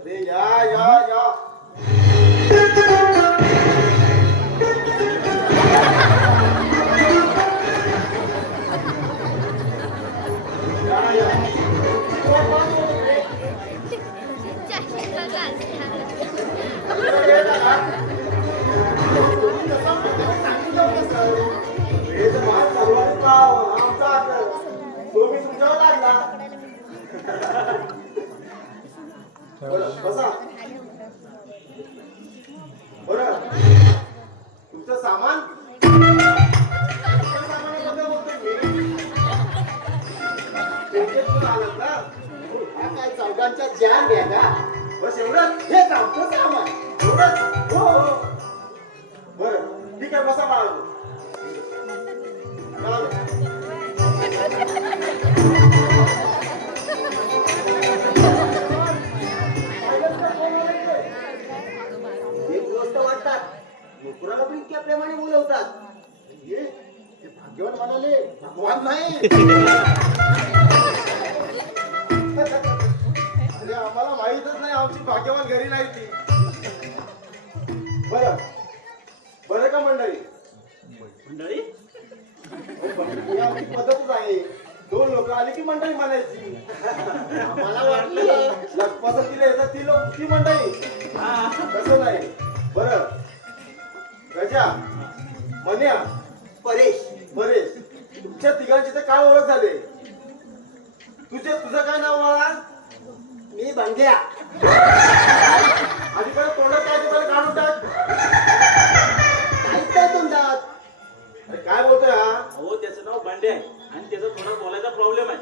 अरे या या या बरं तुमचं सामान काय चौघांच्या ज्या द्या का बस एवढं हे आमचं सामान एवढं हो बरं ठीक आहे बसा बाळा कुणाला पण इतक्या प्रेमाने बोलवतात हे भाग्यवान म्हणाले भगवान नाही अरे आम्हाला माहितच नाही आमची भाग्यवान घरी नाही ती बरं बरं का मंडळी मंडळी आमची पद्धतच आहे दोन लोक आली की मंडळी म्हणायची मला वाटलं पसंतीला येतात ती लोक ती मंडळी तसं नाही बरं गजा मन्या परेश परेश तुमच्या तिघांची तर काय ओळख झाली तुझं काय नाव मला मी भांग्या आधी परत तोंडात काय तुम्हाला काढून टाक काहीच नाही तोंडात अरे काय बोलतोय हा हो त्याचं नाव भांडे आहे आणि त्याचा थोडा बोलायचा प्रॉब्लेम आहे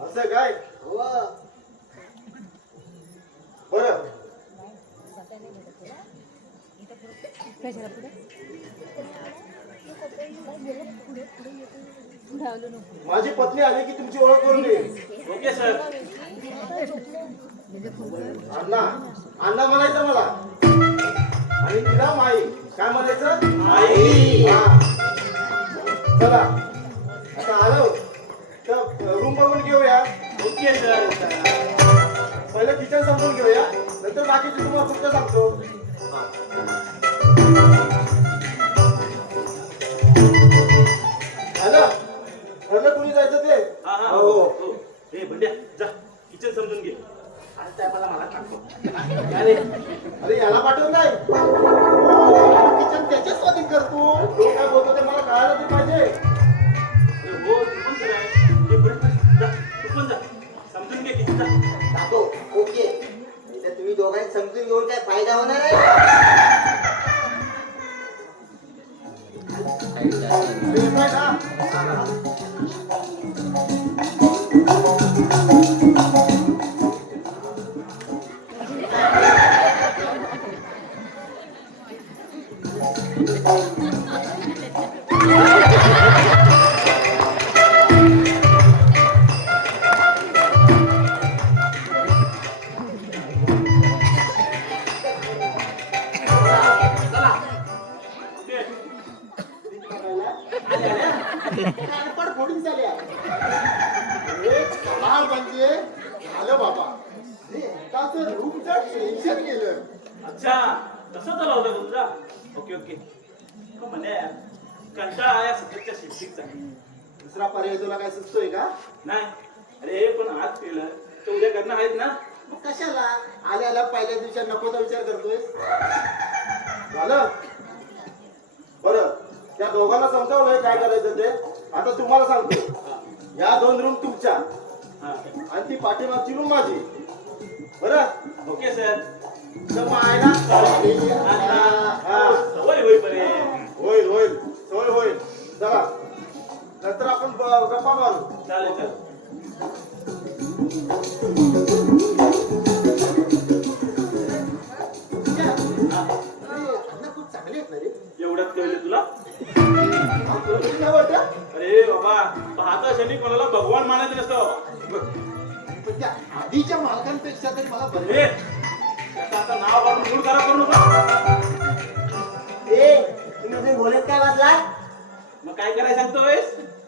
असं काय हो बरं माझी पत्नी आली की तुमची ओळख करून देईल ओके सर अण्णा अण्णा म्हणायचं मला आणि तिला माई काय म्हणायचं माई चला आता आलो तर रूम बघून घेऊया ओके सर पहिलं किचन समजून घेऊया नंतर बाकीची तुम्हाला फक्त सांगतो ठरलं कुणी जायचं ते हा हा हो हो हे भंड्या जा किचन समजून घे आज त्या मला टाकतो अरे याला पाठवून काय किचन त्याच्या स्वाधीन करतो तो काय बोलतो ते मला कळायला नाही पाहिजे अरे हो तू पण कर हे बरं जा तू पण जा समजून घे किचन जा टाको ओके तर तुम्ही दोघांनी समजून घेऊन काय फायदा होणार आहे अच्छा कसं झालं होतं तुझा ओके ओके म्हणे कंटाळा आया सध्याच्या शिफ्टिंगचा दुसरा पर्याय तुला काय सुचतोय का नाही अरे पण आज केलं तर उद्या करणार आहेत ना मग कशाला आल्याला पहिल्या दिवशी नकोचा विचार करतोय झालं बरं त्या दोघांना समजावलंय काय करायचं ते आता तुम्हाला सांगतो या 2 रूम तुमच्या आणि ती पाठीमागची रूम माझी बरं ओके सर सवय होईल होईल सवय होईल चला नंतर आपण गप्पा मारू चालेल चालेल खूप चांगले आहेत ना रे एवढ्यात कळले तुला काय वाटतं अरे बाबा पाहता क्षणी कोणाला भगवान मानायचं नसतं पण त्या आधीच्या मालकांपेक्षा तरी मला बरं ए, त्याचं आता नाव काढून मूड खराब करू नका तुम्ही बोलत काय वाजला मग काय करायला सांगतोय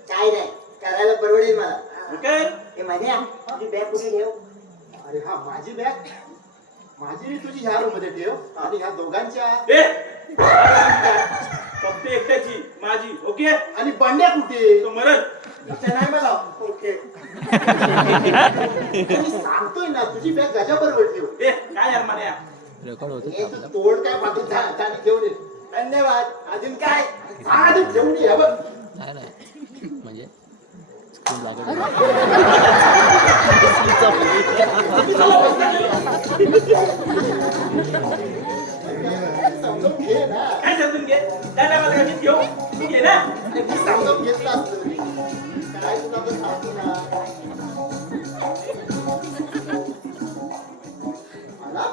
काय नाही करायला परवडेल मला. काय हे म्हण्या तुझी बॅग कुठे ठेव? अरे हा माझी बॅग माझी तुझी ह्या रूम मध्ये ठेव आणि ह्या दोघांच्या ए फक्त एकट्याची माझी ओके आणि बंड्या कुठे तो मरल इच्छा नाही मला ओके मी सांगतोय ना तुझी बॅग गजा बरोबर ठेव ए काय यार मान्या रेकॉर्ड होत हे तू तोड काय पाठवून त्याने ठेवून ये. धन्यवाद अजून काय आधी ठेवून ये बघ नाही नाही म्हणजे स्क्रीन लागत समजून घे ना काय समजून घे त्याला मला कशी घेऊ तू घे ना अरे मी समजून घेतलं असतं काय तुला तर सांगतो ना मला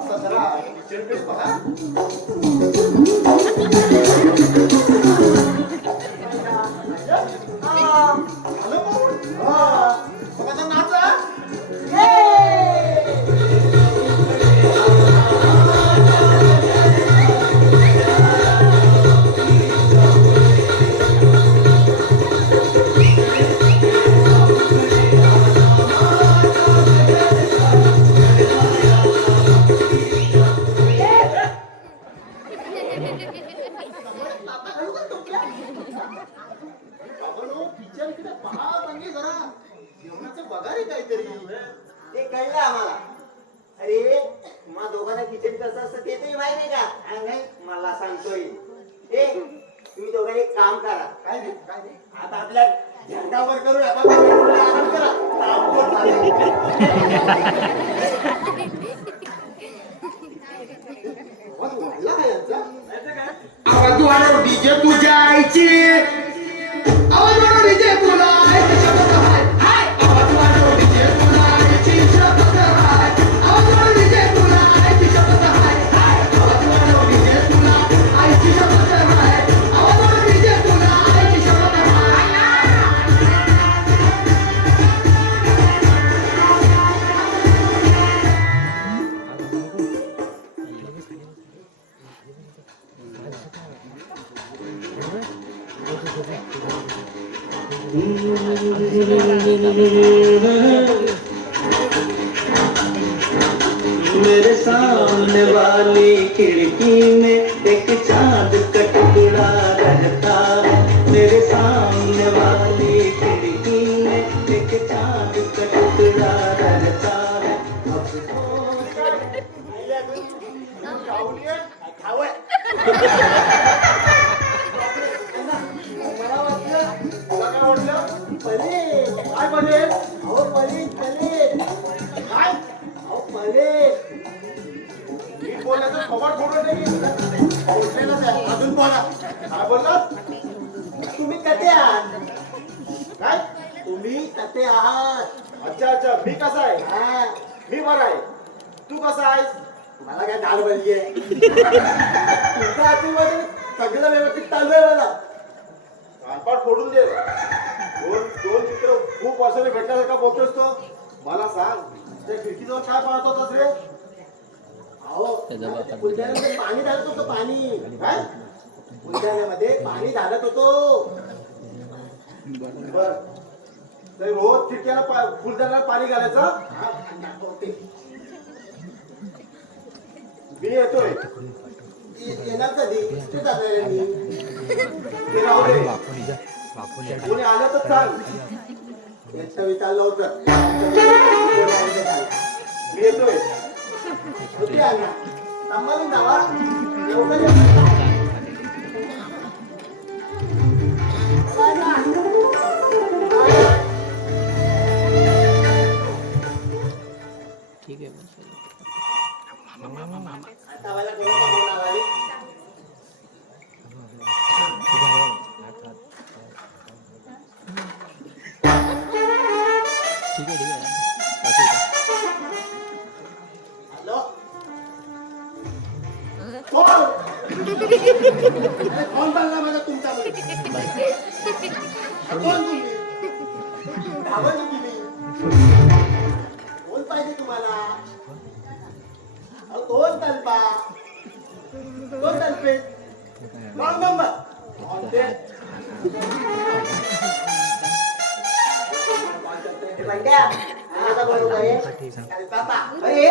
आता जरा किचनकडे बघा झालं मग आता नाचा किचनकडे पहा म्हणजे जरा जेवणाचं बघा रे काहीतरी ते कळलं आम्हाला. अरे मग दोघांना किचन कसं असतं ते तरी माहिती आहे का? हा, नाही मला सांगतोय. ए तुम्ही दोघांनी एक काम करा. काय रे काय रे आता आपल्या झेंडावर करून आपण आराम करा ताबडतोब झाले. आवाज वाढला का यांचा? आवाज वाढव डीजे तुझ्या आईची आवाज वाढव डीजे तुला आईची शपथ हाय हाय आवाज वाढव डीजे तुला आईची शपथ हाय आवाज वाढव डीजे तुला आईची शपथ हाय हाय आवाज वाढव डीजे तुला आईची शपथ हाय आवाज वाढव डीजे तुला आईची शपथ हाय मेरे सामने वाली खिड़की में एक चांद का टुकड़ा रहता है मेरे सामने वाली खिड़की में एक चांद का टुकड़ा रहता है अब मला वाटलं तुला काय वाटलं पनीर काय पनीर अहो पनीर पनीर काय अहो पनीर मी बोलायचं खबर फोडून नाही बोललेलंच आहे अजून बोला काय बोललात तुम्ही कसे आहात? काय तुम्ही कसे आहात? अच्छा अच्छा मी कसा आहे हा, मी बरा आहे तू कसा आहेस मला काय दाल बनली आहे? तुझ्या आशीर्वादाने सगळं व्यवस्थित चालू आहे मला कानपाट फोडून दे दोन दोन मित्र खूप वर्षाने भेटल्यासारखा बोलतोस तो मला सांग त्या खिडकीजवळ काय पाहत होतास रे अहो त्याचा बाप आहे. फुलदाण्यामध्ये पाणी घालत होतो पाणी. काय फुलदाण्यामध्ये पाणी घालत होतो. बर तर रोज खिडक्याला फुलदाण्याला पाणी घालायचं हा, दाखवते. मी येतोय येणार कधी? ते जाणार आहे मी. ते राहू दे कोणी आलं तर सांग एकटं विचारलं होतं. मी येतोय होती अण्णा. सांभाळून जावा. लवकर या. ठीक आहे आता मला कोणाचा फोन आला रे? ठीक आहे असू दे. हॅलो? कोण कोण बोलला माझा तुमच्यामध्ये कोण तुम्ही घाबरली की मी? कोण पाहिजे तुम्हाला? अहो, कोण तलपा? कोण तलपे? रॉंग नंबर बंड्या आता बरोबर आहे अरे बाबा अरे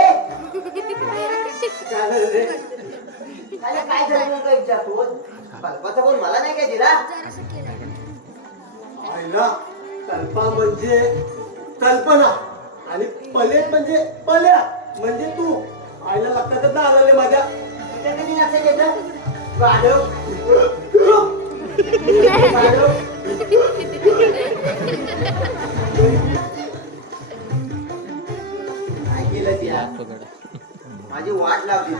काय झालं का विचारतोस कल्पाचा फोन मला नाही काय दिला आईला कल्पा म्हणजे कल्पना आणि पलेट म्हणजे पल्या म्हणजे तू आईला लक्षातच ना आलं रे माझ्या तुझ्या कधी लक्षात येतं वाढव वाढव काय केलं तिला पकड माझी वाट लावली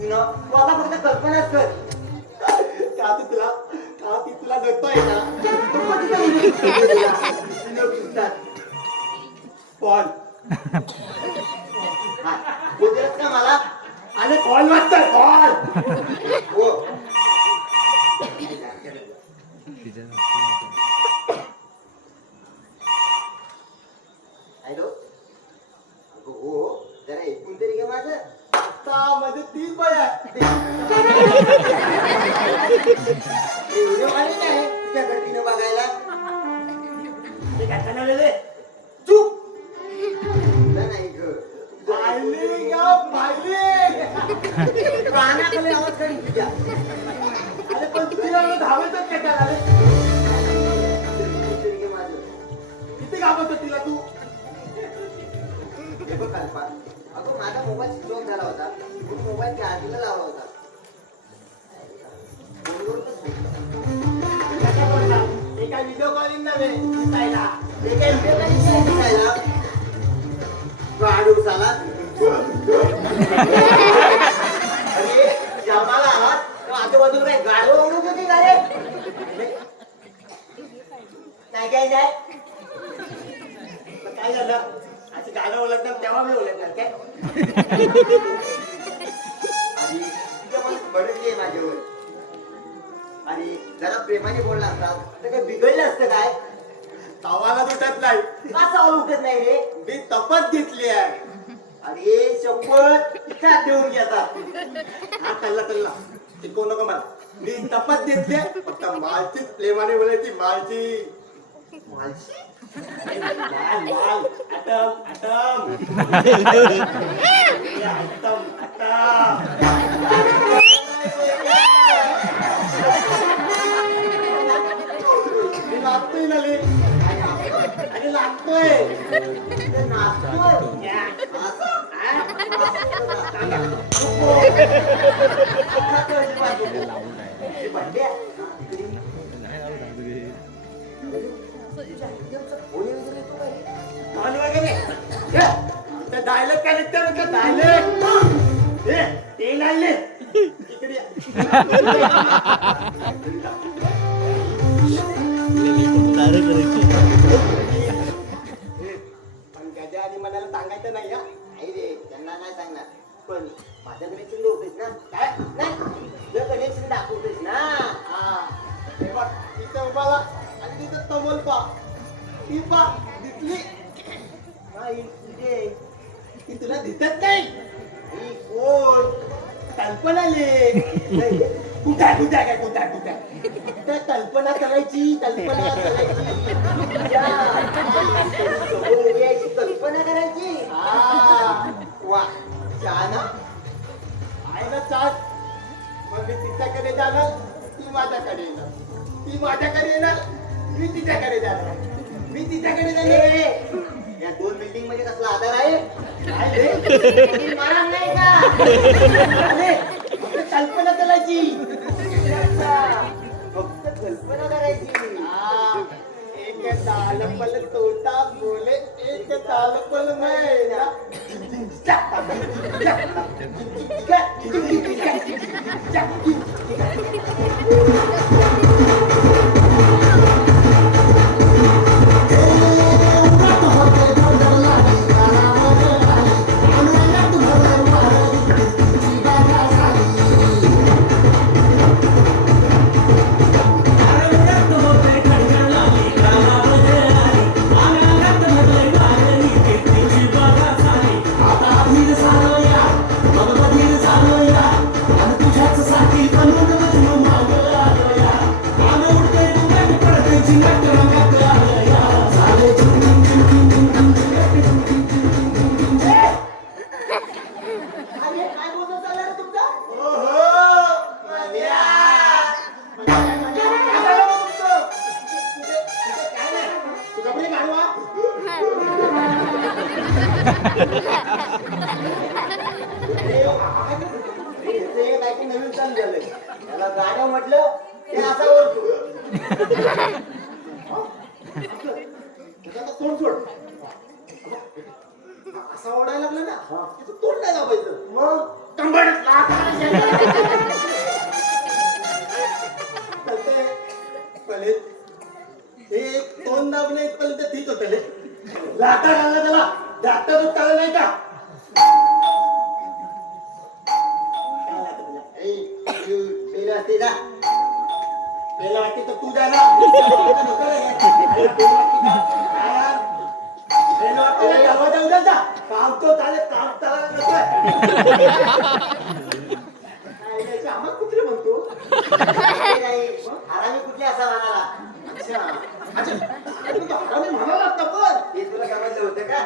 तू आता फक्त कल्पनाच कर का ती तुला जगतोय का पण बोलतेस का मला आणि कॉल वाटतोय कॉल हो हॅलो अगं हो जरा ऐकून तरी घे माझं आता म्हणजे तीच बाय आहे व्हिडिओ आले काय त्या गडतीनं बघायला ते काय चालवलेले चूप तुला नाही ग पाहिली का पाहिली कानाखाली आवाज काढी तुझ्या अरे पण तुझ्या धावायचं काय करायला ऐकून तरी घे माझं किती घाबरतो तिला तू हे बघ कल्पा अगं माझा मोबाईल स्विच ऑफ झाला होता म्हणून मोबाईल चार्जिंगला लावला होता फोनवरूनच भेटला. कशा बोलला ते काय व्हिडिओ कॉलिंग नव्हे दिसायला ते काय व्हिडिओ काढून नाही दिसायला वाढू साला अरे जमाला आहात तर आजूबाजूला काय गाडव ओढत होती का रे काय काय काय तर काय झालं आता गाणं ओळखणार तेव्हा मी ओळखणार काय आणि तुझ्या मला बडकली माझ्यावर आणि जरा प्रेमाने बोलला असता तर काय बिघडलं असतं काय तवाला तुटत नाही का सवाल उठत नाही रे मी तपत घेतली आहे अरे शपथ इच्छा ठेवून घेतात हा कल्ला शिकवू नको मला मी तपत घेतली फक्त मालची प्रेमाने बोलायची मालची मालशी माल माल आटम आटम आटम आटम मी लागतोय ना ले अरे लागतोय ते नाचतोय. असं? हे बंड्या. कोणी वगैरे येतो का रे? कॉल वगैरे डायलॉग कॅरेक्टर होतं डायलॉग ते नाही ले. इकडे या. पण गजा आणि मनाला सांगायचं नाही हा. नाही रे त्यांना नाही सांगणार पण माझ्या कनेक्शन होतेस ना काय नाही तुझं कनेक्शन दाखवतेस ना हा. हे बघ, इथं उभाला आणि तिथं तमोल पा ती पा दिसली नाही तुझे ती तुला दिसत नाही ही कोण कल्पना ले कुठे काय कुठे कल्पना करायची कल्पना करायची उभी यायची कल्पना करायची हा वा छान हा. आहे ना चाल मग मी तिच्याकडे जाणार ती माझ्याकडे येणार ती माझ्याकडे येणार मी तिच्याकडे जाणार मी तिच्याकडे जाणार ए, या दोन बिल्डिंग मध्ये कसला आधार आहे काय रे? कोणी मारणार नाही का अरे, फक्त कल्पना करायची फक्त कल्पना करायची हा, एक तालपल तोता बोले एक तालपल मैना साठी बनवून काहीतरी नवीन चालू झालंय. त्याला गाड्या म्हटलं ते असा ओळखतो. त्याचा आता तोंड सोड. असा ओढायला लागला ना तिथं तोंड नाही दाबायचं. मग कंबड कळतंय? कळेल. हे तोंड दाबले इथपर्यंत ठीक होतं रे. लाटा घालला त्याला जास्त दूध काढलं नाही का? बेला असते ना. त्याला वाटते तर तू द्या ना. काम तो चालेल काम चालायला नसतंय. आम्हाला कुत्रे म्हणतो. हरामी कुठली असा म्हणाला? अच्छा अच्छा हरामी म्हणाला असता पण हे तुला समजलं होतं का?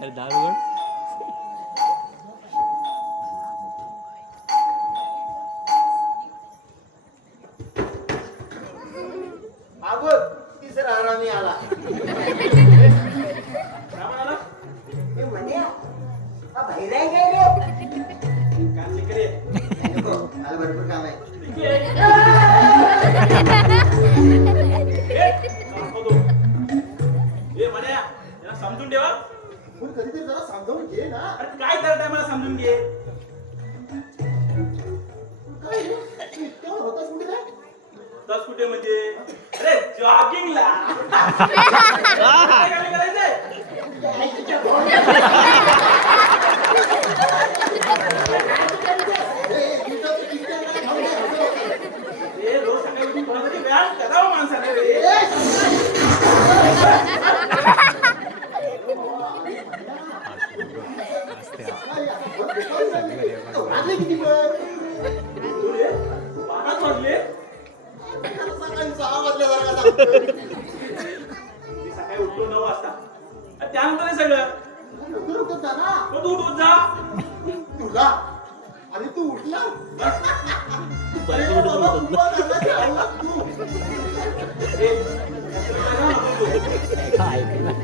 अरे दारू उघड. हा बघ तिसरा हरामी आला. काय म्हणाला? हे म्हणे हा बहिरा आहे काय रे? काम करे. नको, मला भरपूर काम आहे. म्हण्या याला समजून ठेवा. पण कधीतरी जरा समजावून घे ना. अरे काय करताय मला समजून घे. काय रे? तू इतक्यावर होतास कुठे काय? तस कुठे म्हणजे अरे जॉगिंगला. काय करायचंय? हे रोज सकाळी उठून थोडासा व्यायाम करावा माणसाने रे. वाजले किती पण? रे, 12 वाजले. सकाळी 6 वाजल्यासारखा सांगतोय. मी सकाळी उठलो 9 वाजता. आणि त्यानंतर हे सगळं लवकर उठत जा ना. मग तू उठवत जा. तुला आणि तू उठला परत उठून बाबा, उठून. उभा झाला की आवाज तू. ए, त्याच्यावर काय नको बोलू. काय ऐकलं?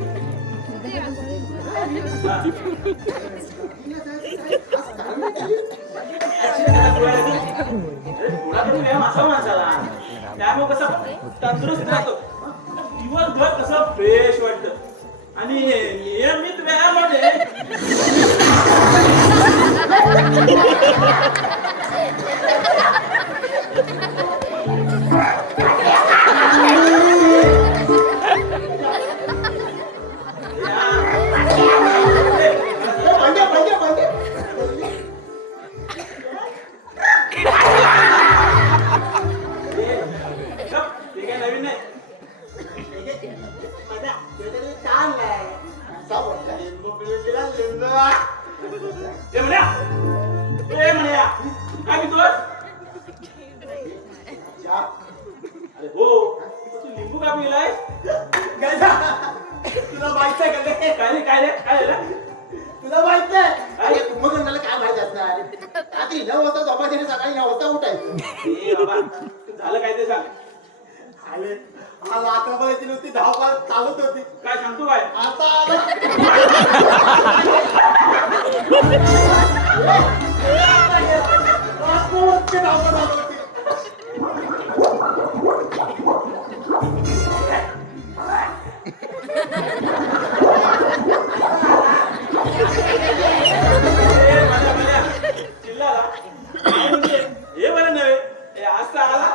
थोडा तरी व्यायाम असा माणसाला. त्यामुळे कसं तंदुरुस्त राहतो. दिवसभर कसं फ्रेश वाटतं आणि नियमित व्यायामामध्ये भांड्या भांड्या भांड्या ते काय नवीन नाही. माझा तुझ्याकडे काम आहे. असा भांड्या. लिंबू पिळून दिला लिंबू. ए म्हण्या, ए म्हण्या, काय पितोस? चहा. अरे हो, तू लिंबू का पिलायस? काय झालं? तुला माहित आहे का ते? काय रे काय रे काय झालं? तुला माहित नाही अरे कुंभकर्णाला काय माहित असणार रात्री 9 वाजता झोपायचे सकाळी 9 वाजता उठायचं. ए बाबा, झालं काय ते सांग. आले आज रात्रभराची नुसती धावपळ चालत होती. काय सांगतो काय? आता आलं. रात्रभरची धावपळ चालू होती. ए म्हण्या, चिल्लाला. काय म्हणजे? हे बरं नव्हे. ए असं आला.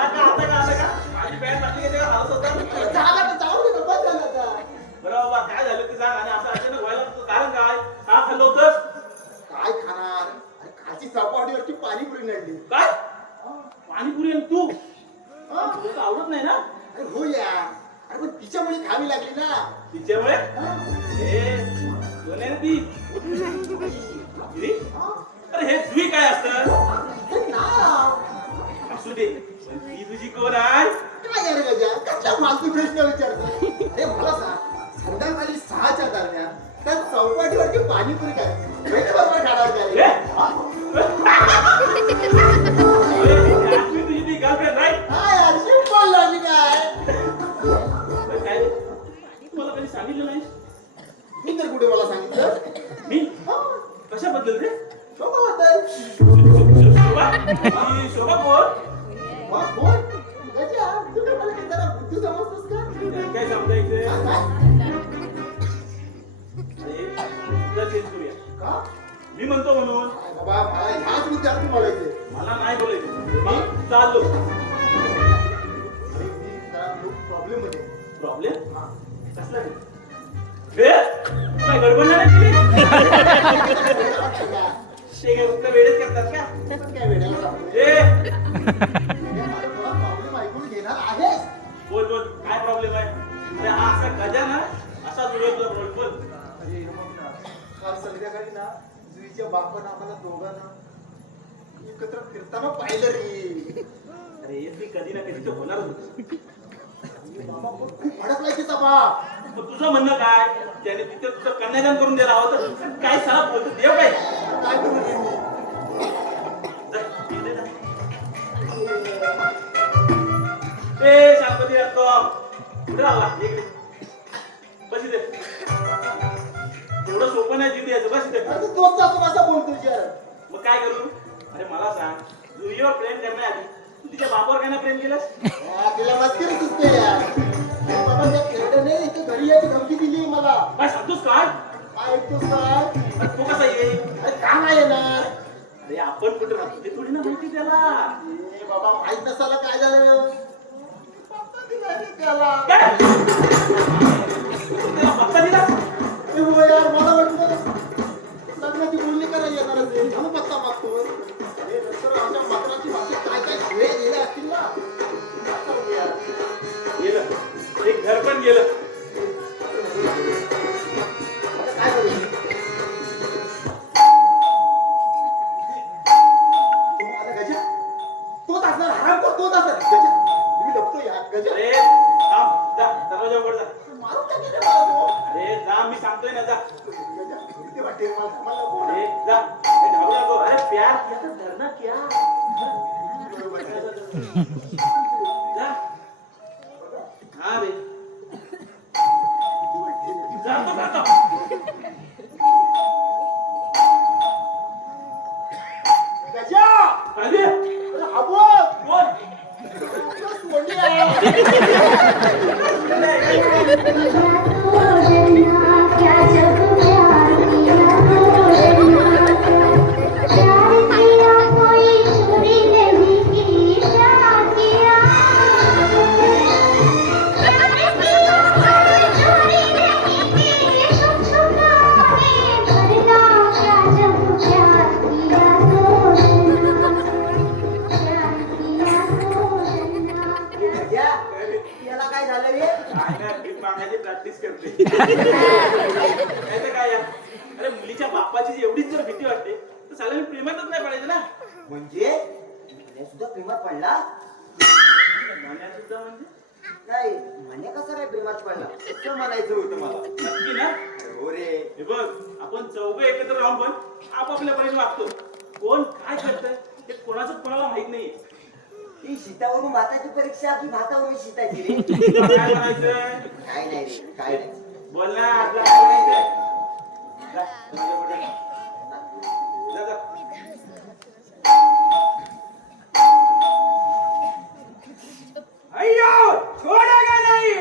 आता का? माझी पॅन्ट फाटली का तेव्हा हालत होता? झालं तर जाऊ दे ना, बस झालं आता. बरं बाबा, काय झालं ते सांग. आणि असं अचानक व्हायला कारण काय? का खाल्लं होतंस? काय खाणार अरे खालची चौपाटीवरची पाणीपुरी नडली. काय? पाणीपुरी आणि तू? तुला तर आवडत नाही ना? अरे हो यार अरे पण तिच्यामुळे खावी लागली ना. तिच्यामुळे? ए, कोण आहे ना ती? जुई? अरे हे जुई काय असतं? हे नाव असू दे. पण ती तुझी कोण आहे? काय यार गजा कसला फालतू प्रश्न विचारतो. हे मला सांग संध्याकाळी 6च्या दरम्यान त्या चौपाटीवरची पाणीपुरी काय वेगळं बरोबर खाणार ए? काय? अरे, ती तुझी ती गर्लफ्रेंड नाही? काय यार सिंपल लॉजिक आहे. काय रे? तू मला कधी सांगितलं नाहीस? मी तर कुठे मला सांगितलं कोणाबद्दल रे? शोभाबद्दल. शोभा? ही शोभा कोण? मग बोल. गजा, तू काय मला जरा बुद्धी समजतोस का? काय समजायचंय? काय? अरे, तुला चेंज करूया. का? मी म्हणतो म्हणून काय बाबा, मला ह्याच मुद्द्यावरती बोलायचंय. मला नाही बोलायचं. मी चाललो. अरे, मी जरा प्रॉब्लेम मध्ये. प्रॉब्लेम? कसला रे? वे? काय गडबड नाही केली? ते काय फक्त वेळेत करतात का? पण काय वेड्याला सांगतोय? ए, मला थोडा प्रॉब्लेम ऐकून घेणार आहेस. बोल बोल, काय प्रॉब्लेम आहे? अरे, हा असा गजा ना, असा जुळेल तुझा प्रॉब्लेम. बोल. अरे, हे बघ ना, काल संध्याकाळी ना जुईच्या बापानं आम्हाला दोघांना एकत्र फिरताना पाहिलं रे. अरे, ते कधी ना कधी ते होणारच होतं. बाबा पण खूप भडकलाय तिचा बाप. मग तुझं म्हणणं काय? त्याने तिथे तुझं कन्यादान करून द्यायला हवं तर काय साला बोलतो देव काय? काय करू रे मी? जा, इकडे जा. ए शांतपती रक्कम कुठे राहिला? इकडे बस इथे. एवढं सोपं नाही जिथे यायचं. बस इथे. अरे तू तोच जातो असा बोलतोय यार. मग काय करू? अरे मला सांग, जुईवर प्रेम करण्याआधी तू तिच्या बापावर काय ना प्रेम केलंस? हा, तिला मस्करी सुचते यार. बाबा त्या खेळण्याने इथे घरी यायची धमकी दिली मला. काय सांगतोस काय? काय ऐकतोस काय? अरे तो कसा येईल? अरे का नाही येणार? अरे आपण कुठे राहतो ते थोडी ना माहिती त्याला. ए बाबा, माहित नसायला काय झालं? पत्ता दिला रे त्याला. काय? त्याला पत्ता दिला? ए बाबा यार, मला वाटलं लग्नाची बोलणी करायला येणार असेल म्हणून पत्ता मागतो. अरे नंतर आमच्या मात्राची भाषेत काय काय शिळे गेले असतील ना. आता बघू यार. गेलं. एक घर पण गेलं. आता काय करू? आता गजा तोच असणार, हरामखोर तोच असणार. गजा मी लपतो यार. गजा अरे थांब, जा दरवाजा उघड जा. मारून टाकेल रे मला तो. अरे जा, मी सांगतोय ना, जा. गजा भीती वाटते मला. मला नको. अरे जा. अरे घाबरू नको. अरे प्यार किया तो डरना क्या? बरोबर आहे. जा. हा रे. जातो जातो. गजा अरे अरे हा बोल. कोण? सोडली आहे. क्या जब प्यार किया कोई चोरी नहीं की इशारा किया चोरी नहीं की छुप छुपा है करना क्या जब प्यार किया गजा याला काय झालं रे? काय नाही, भीक मागायची प्रॅक्टिस करते. नाही तर काय यार? अरे मुलीच्या बापाची जी एवढीच जर भीती वाटते तर साल्याने प्रेमातच नाही पडायचं ना. म्हणजे म्हणे सुद्धा प्रेमात पडला? म्हण्या सुद्धा म्हणजे नाही म्हणे कसं काय प्रेमात पडला असं म्हणायचं होतं मला. नक्की ना? हो रे. हे बघ, आपण चौघं एकत्र राहून पण आपापल्या परीने वागतो. कोण काय करतंय हे कोणाचं कोणाला माहित नाहीये. ही शीतावरून भाताची परीक्षा की भातावरून शीताची रे? तुला काय म्हणायचंय? काय नाही रे, काय नाही. बोल ना, आपलं काय म्हणायचंय? जा, दरवाजा उघड. जा, जा. अय्यो, छोडेगा नहीं.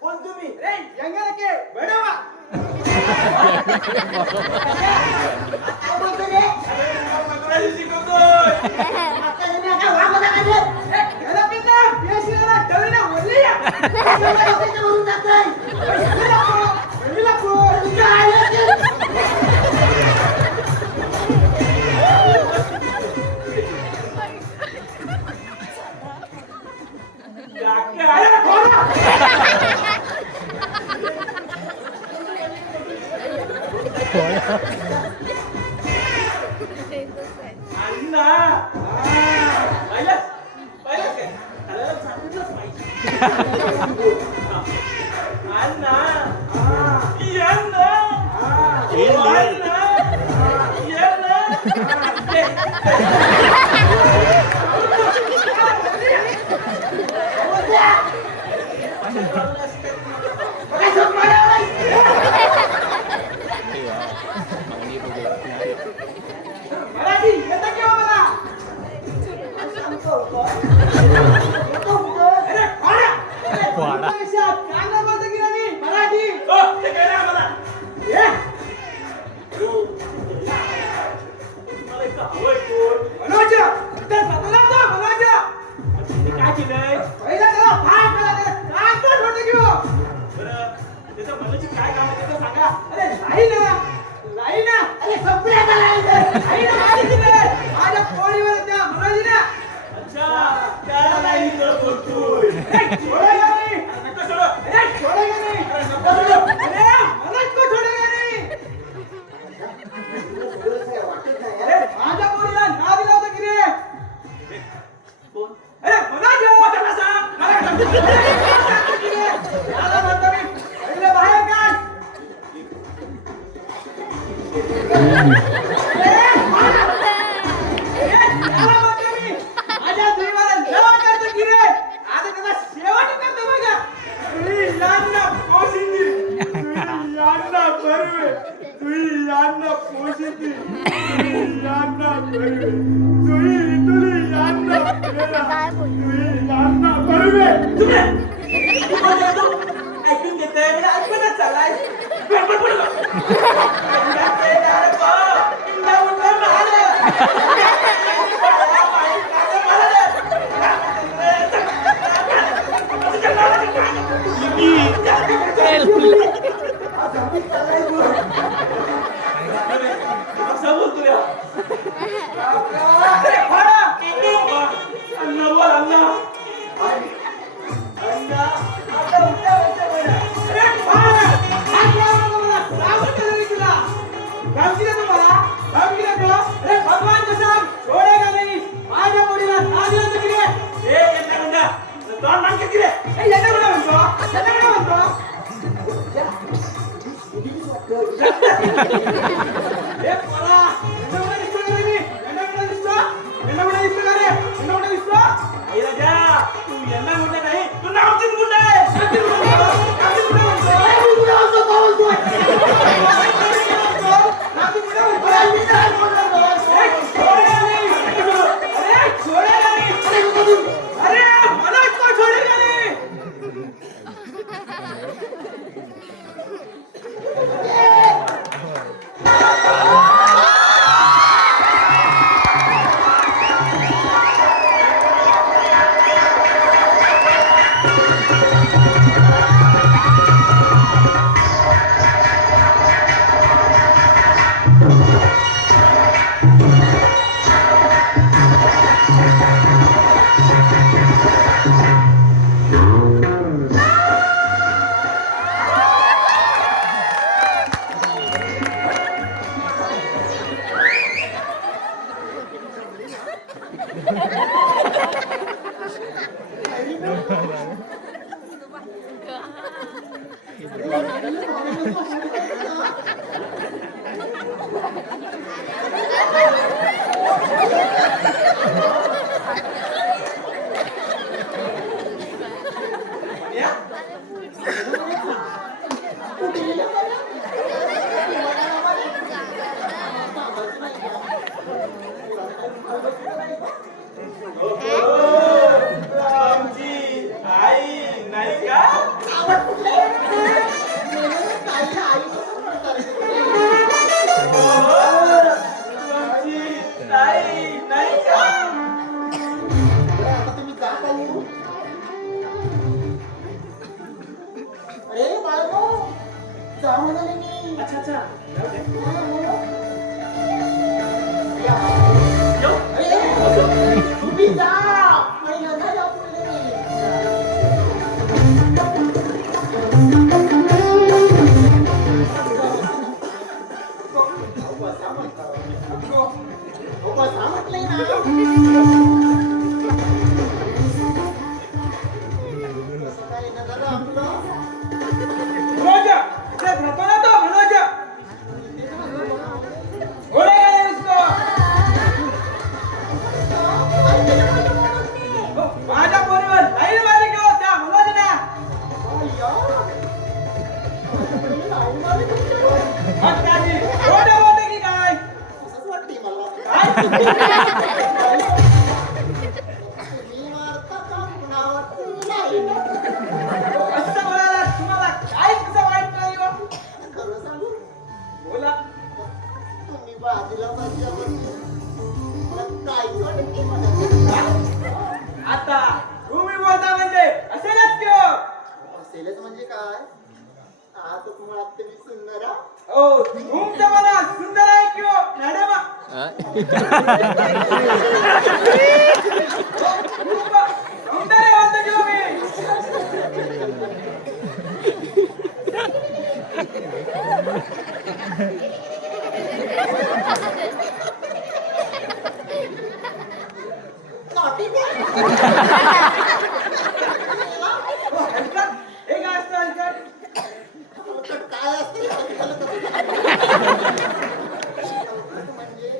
कोण तुम्ही? काय बोलतो रे? मंत्रालय शिकवतोय. आता तुम्ही काय वागवता का रे? याला पिता, पेशीला डवळीला वरली. वरून जातोय. तुझ्या आईला ते- काका, अरे, कोण? अण्णा पहिलंच काय त्याला सांगितलंच माहिती अण्णा अण्णा मराठी येतं किंवा मला अरे वाडा. चांगलं बोलतो की नाही मराठी ते काय नाही मला मला इतकं हवंय कोण मनोजा इथं बदला जा मनोजा काय केलंय पहिला त्याला भाग केला काय काय म्हणतो की हो बरं त्याचं मनाची काय काम आहे ते सांगा अरे लाई ना अरे सगळ्याला लाई ना माझ्या पोळीवर त्या मनोजीने अच्छा त्याला लाई तर बोलतोय छोडेगा नाही नका सोडो अरे छोडेगा नाही अरे नका सोडो अरे मनोज को छोडेगा नाही अरे माझ्या पोरीला नाव दिला होता की रे कोण अरे मनोज त्याला सांग अरे याला म्हणतो मी पहिले बाहेर काढ माझ्या जीवाला जेवण करतो की रे आता त्याला शेवट करतो बघा तुझी यांना पोशिंदी तुझी यांना बरवे तुझी यांना पोशिंदी तुझी यांना बरवे तुझी यांना तुझी यांना बरवे ऐकून घेतोय म्हणजे ऐकूनच चालाय भगवान कसम छोडेगा नहीं माझ्या मुलीला साथ दिलं की रे ए येता गुंडा दोन मान किती रे ए येता गुंडा म्हणतो ए पोरा येता गुंडा दिसतो का रे ए राजा तू येता गुंडा नाही तू नावचीच गुंडा आहे अरे मनोज को छोड़ेगा नहीं माझ्यात राहतो ना तो मनोज. ओळे काय दिसतो? हो, माझ्या पोरीवर लाईन मारली की हो त्या मनोजने. मग त्याची खोटं बोलते की काय? असंच वाटते मला. काय? तुम्ही मारता का कुणावर? नाही ना. असं बोलायला तुम्हाला काय कसं वाईट नाही हो? खरं सांगू, बोला. तुम्ही बाजूला बसल्यापासून मला काहीच वाटत नाही मला. आता तुम्ही बोलता म्हणजे असेलच की हो. असेलच म्हणजे काय? आता तुम्हाला तुम्ही सुंदर आहात. हो, तुमचं मनात सुंदर आहे की हो मॅडम. सौंदर्य म्हणतो की हो मी. Naughty boy. हो, हलकट. हे काय असतं हलकट? हलकट काय असते? हलकट म्हणजे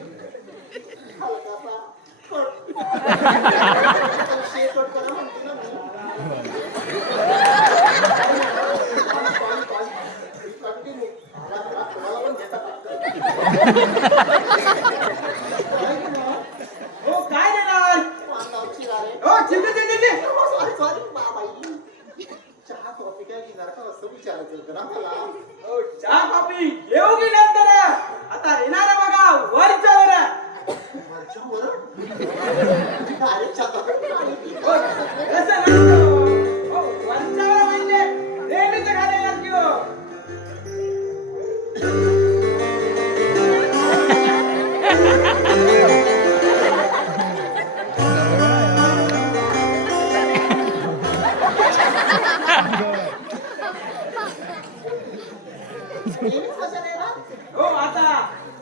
हलकासा कट. पैसे कट करा म्हणते ना मी. Continue. तुम्हाला पण घेतात. हो, काय देणार? पानावरची गारे. हो, चिंते चिंते चिंते. सॉरी सॉरी बाबाई. चहा कॉफी काय घेणार का असं विचारायचं होतं ना मला. हो, चहा कॉफी घेऊ की नंतर? आता येणार बघा वरच्या वर. वरच्या वर डायरेक्ट छतावर आली ती. हो, तसं नसतं. हो, वरच्या वर म्हणजे नेहमीच खाली येणार की हो. नेहमीच कशाला येणार? हो, आता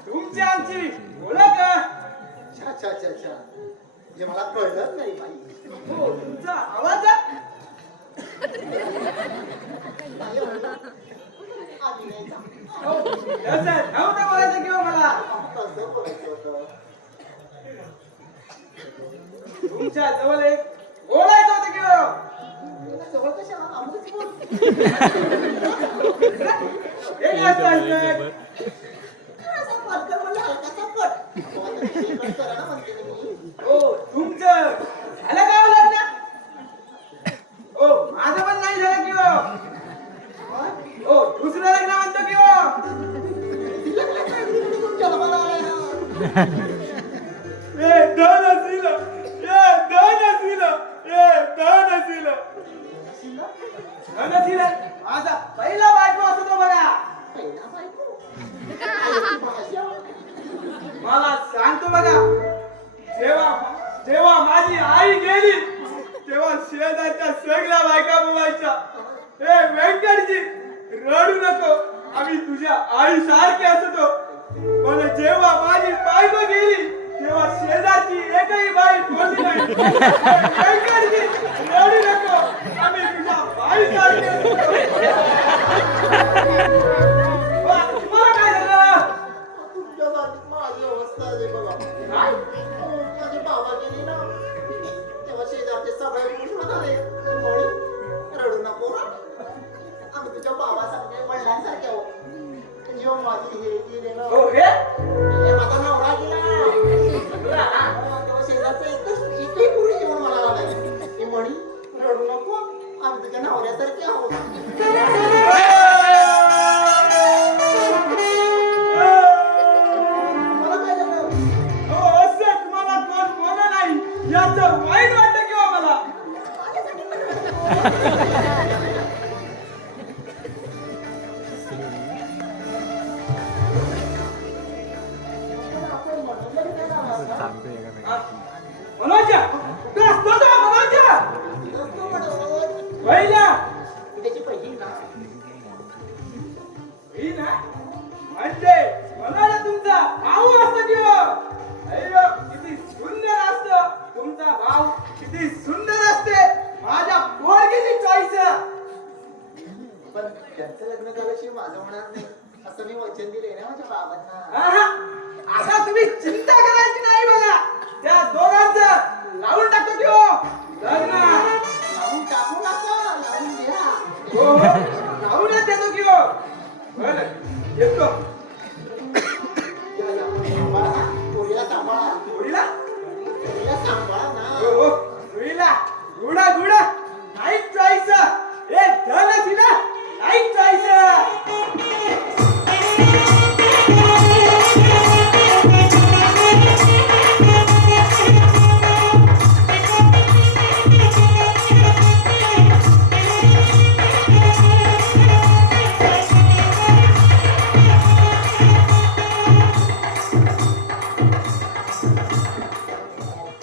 तुमची आमची ओळख. अच्छा अच्छा अच्छा अच्छा. जे मला कळलंच नाही बाई. हो, तुमचा आवाज. नाही म्हणलं. आधी नाही का? हो, तसं नव्हतं बोलायचं किंवा मला. कसं बोलायचं होतं? तुमच्या जवळ एक बोलायचं होतं किंवा. जवळ कशाला? आम्हीच बोल. हे काय असतं हलकट? असा पटकन म्हणलं हलकासा कट. मग आता विषय कट करा ना म्हणते ना मी. हो, तुमचं झालं का हो लग्न? हो, माझं पण नाही झालं की हो. हो, दुसरं लग्न म्हणतो की हो. तिला काय माहिती तुमच्या लग्नाला आलाय हा? ए, धन असील. ए, धन असील. ए, धन असील. शिला? धन असील. माझा पहिला बायको असतो बघा. पहिला बायको. आईची भाषा. मला सांगतो बघा, जेव्हा माझी आई गेली तेव्हा शेजारच्या सगळ्या बायका बोलायच्या, ए व्यंकटजी रडू नको, आम्ही तुझ्या आई सारखे असतो. पण जेव्हा माझी बायको गेली तेव्हा शेजारची एकही बाई बोलली नाही, व्यंकटजी रडू नको, आम्ही तुझ्या आई सारखे असतो. तुम्हाला काय झालं? तुमच्यासाठी माझी अवस्था आहे बघा. काय? माझे बाबा गेले ना, तेव्हा शेजारचे सगळे पुरुष म्हणाले, "मोळी, रडू नको हं. आम्ही तुझ्या बाबासारखे वडिलांसारखे आहोत." जेव्हा माझी हे गेले ना, हो हे? हे माझा नवरा गेला. तेव्हा शेजारचे एकही पुरुष येऊन मला म्हणाले, "हे मणी, रडू नको, आम्ही तुझ्या नवऱ्यासारखे आहोत." मला काय झालं? हो, असं तुम्हाला कोण बोललं नाही याचं वाईट वाटतं किंवा मला. आपण म्हणलं तरी काय झालं? मनोज, तू असतो का मनोज? नसतो म्हणून. पहिला त्याची पहिली ना. ही ना म्हणजे मनोज तुमचा भाऊ असतो किंवा. अय्यो, किती सुंदर असतो तुमचा भाऊ, किती सुंदर असते माझ्या पोरगीची चॉईस. पण त्यांचं लग्न लग्न झाल्याशिवाय माझं होणार नाही असं मी वचन दिले ना माझ्या बाबांना. आहा, आता तुम्ही चिंता करायची नाही बघा. त्या दोघांचं लावून टाकतो की हो लग्न. लावून टाकू नका, लावून द्या. हो लावूनच देतो की हो. बरं येतो. या, सांभाळा, पोरीला सांभाळा, पोरीला पोरीला सांभाळा ना. हो हो पोरीला गुडा गुडा नाईट चॉईस. ए झालं सिना नाईट चॉईस.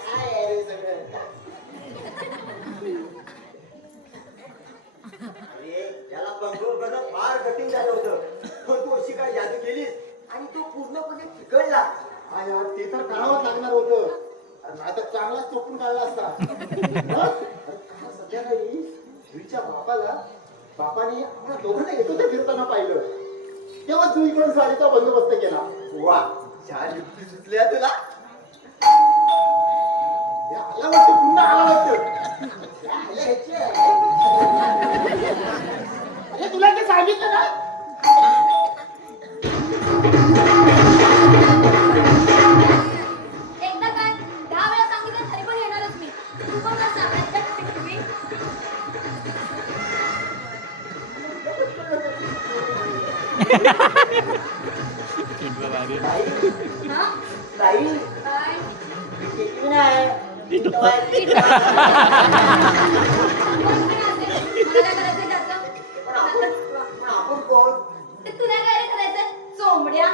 काय आहे रे सगळं? अरे याला बंगलोर करणं फार कठीण झालं होतं. पण तू अशी काय जादू केलीस आणि तो पूर्णपणे बिघडला. हा यार, ते तर करावंच लागणार होतं. नाही तर चांगलाच चोपून काढला असता. काल संध्याकाळी जुईच्या बापाने आम्हाला दोघांना एकत्र फिरताना पाहिलं. तेव्हा जुईकडून साडीचा बंदोबस्त केला. वा छान युक्ती सुचल्या तुला. हे आला वाटतं, पुन्हा आला वाटतं. हे आले ह्याचे. अरे तुला ते सांगितलं ना. एकदा काय 10 वेळा सांगितलं तरी पण येणारच मी. तू पण का सांगायचं पिटवी? हा? ताई काय? टिकली नाही. कोण पण असेल, मला काय करायचंय त्याचं? पण आपण कोण? ते तुला काय रे करायचंय? चोंबड्या.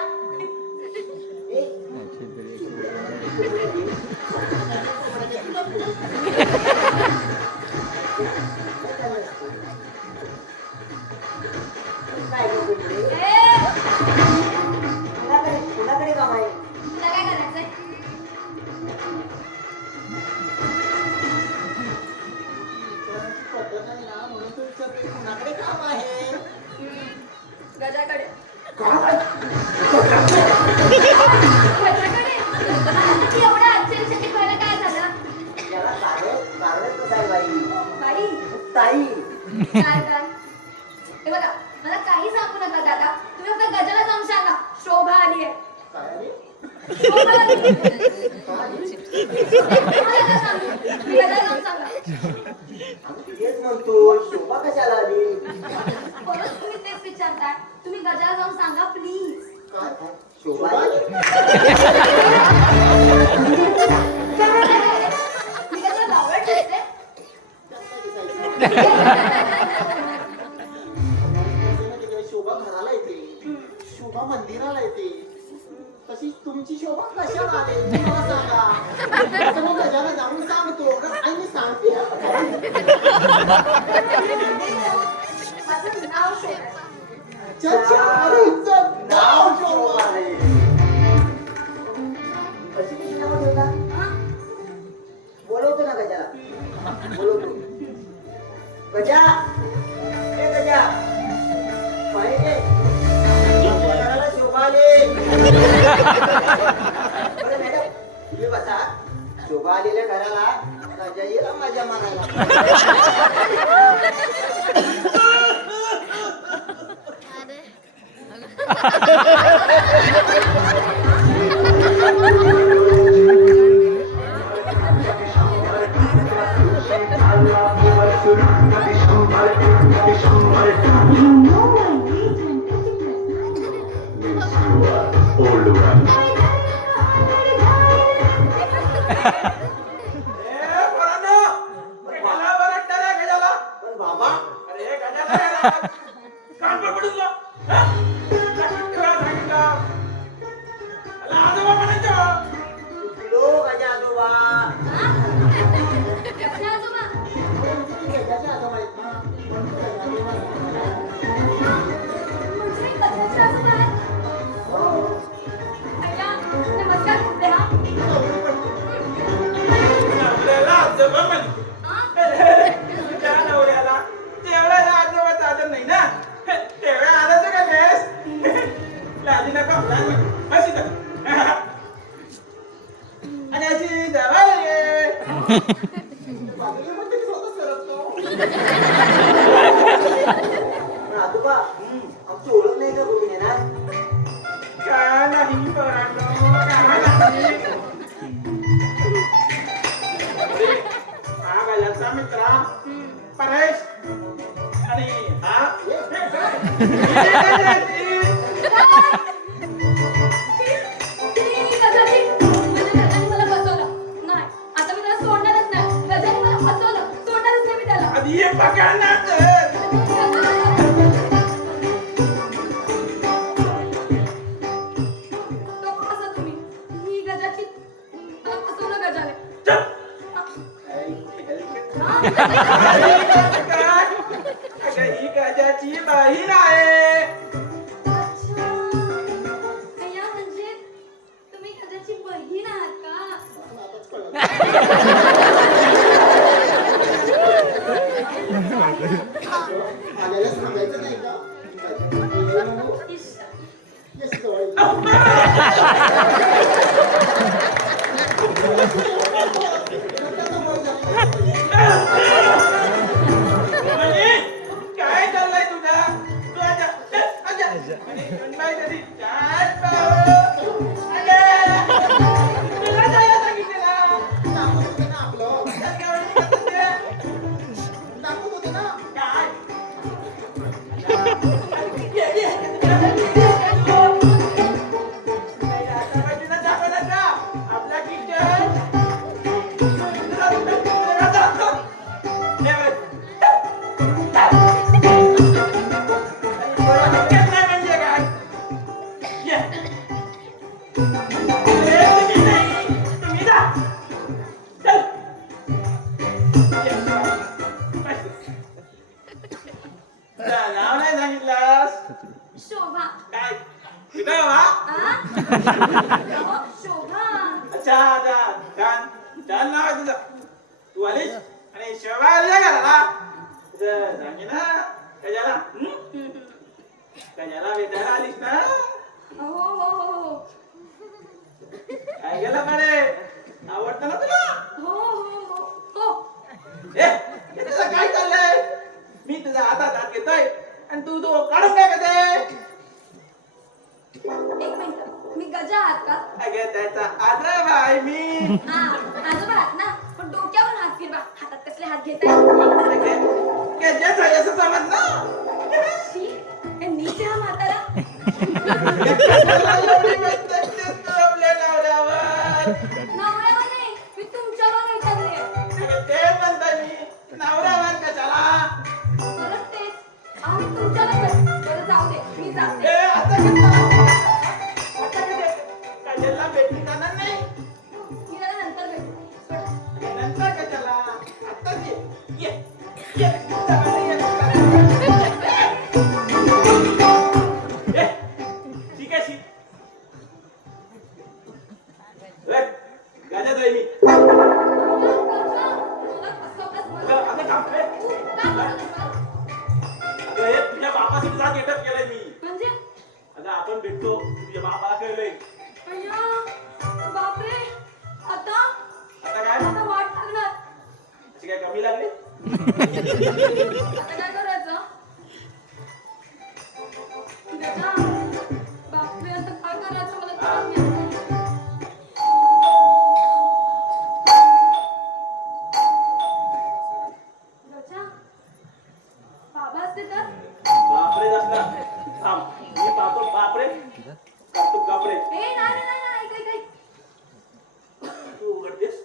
काय करतो पुढे? ए, कुणाकडे काम आहे? तुला काय करायचंय? पद्धत नाही ना, म्हणून तो विचारतोय, कुणाकडे काम आहे. गजाकडे. काय? गजाकडे? आता किती एवढं आश्चर्यचकित व्हायला काय झालं? याला कारण कसं आहे बाई? बाई, ताई काय? हे बघा, मला काही सांगू नका दादा. तुम्ही फक्त गजाला जाऊन सांगा, शोभा आली आहे. काय रे? शोभा आली. काय? मला काय सांगू? तुम्ही गजाला जाऊन सांगा. आम्ही तेच म्हणतो शोभा कशाला आली? परत तुम्ही तेच विचारताय. तुम्ही गजाला जाऊन सांगा प्लीज. काय? शोभा मी गजाला बावळट दिसते? शोभा घराला येते, शोभा मंदिराला येते. तशीच तुमची शोभा कशाला आली ते मला सांगा. तर मग गजाला जाऊन सांगतो आणि मी सांगते. माझं नाव शोभा. अच्छा, अरे हिचं नाव शोभा आहे. अशी कशी नाव ठेवता? हा? बोलवतो ना गजाला. बोलवतो. गजा ए गजा पाहिजे घराला शोभा आली. बरं मॅडम तुम्ही बसा. शोभा आलेल्या घराला गजा येईल माझ्या मनाला. ए पोरांनो, गजाला ओरडता रे गजाला. पण बाबा अरे गजाला कानपूर पडून जा. हा? तुला किती वेळा सांगितलं? त्याला आजोबा म्हणायचं. लो गजा आजोबा. गजा आजोबा. गजाचे आजोबा आहेत ना. म्हणून गजाचे आजोबा. म्हणजे गजाचे आजोबा आहेत? हो. भैया, नमस्कार बोलते हा. एवढी पडते. बस इथं. आणि अशी जवळ ये. बाजूला म्हणते की स्वतः सरकतो. पण आजोबा आमची ओळख नाही का करून येणार? का नाही पोरांनो, का नाही? हा गजाचा मित्रा परेश आणि हा आधी ये बघा ना तर. अगं ही गजाची बहीण आहे. बहीण आहात का? आताच कळलं. आल्याला सांगायचं नाही का? इश्श. येस, जवळ. म्हणजे काय चाललंय तुझा? तू आजा, आजा. आणि गणबाई तरी चार पाव. अगं, तुला जायला सांगितलेलं. दाखवत होते ना आपलं. त्या गावाने कसं ते? दाखवत होते ना. काय? दाखवलं का? आपला किचन. म्हणजे काय? ये. तुम्ही जा. चल. नाव नाही सांगितलंस. शोभा. काय तुझं वा? आ? अहो, शोभा. अच्छा अच्छा छान छान नाव आहे तुझं. तू आलीस आणि शेवा आली ना घराला. तुझं सांगे ना कशाला कशाला भेटायला आलीस ना. हो हो हो काय गेलं कडे आवडतं ना तुला. हो हो हो हो. हे तुझं काय चाललंय. मी तुझा हातात हात घेतोय आणि तू तो काढून काय करते. एक मिनिट, मी गजा आहात का? अगं त्याचा आदर बाय मी. हा, आजोबा आहात ना, पण डोक्यावर हात फिरवा. हातात कसले हात घेताय? गजाचं आहे असं समज ना. शी, हे नीच आहे हा म्हातारा. आपल्या नवऱ्यावर नवऱ्यावर नाही, मी तुमच्यावर वैतागले. तेच म्हणतो मी. नवऱ्यावर कशाला. परत तेच. अहो, मी तुमच्यावर बरं जाऊ दे, मी जाते. ए, आता कसं? आता कसं? काजलला भेटली जाणार नाही. मी जरा नंतर भेटू. सोडा. नंतर कशाला. आत्ताच ये. ये. ये. ए, ठीक आहे, ठीक. ए, गाण्यात आहे मी. मला फसवलंस मला. अगं, आता काम कर. का फसवलंस मला? अगं, हे तुझ्या बापासाठी जा गेटअप केलंय मी. म्हणजे? अगं आपण भेटतो तुझ्या बापाला कळलंय. अय्या, बापरे. आता आता काय आता वाट लागणार. अशी काय कमी लागली. आता काय करायचं? गजा, बापरे, आता काय करायचं मला कळत नाही. गजा, बाबा असते तर? बापरे असला थांब मी पाहतो. बापरे करतो बापरे. ए, नाही नाही नाही, ऐक ऐक ऐक. तू उघडतेस.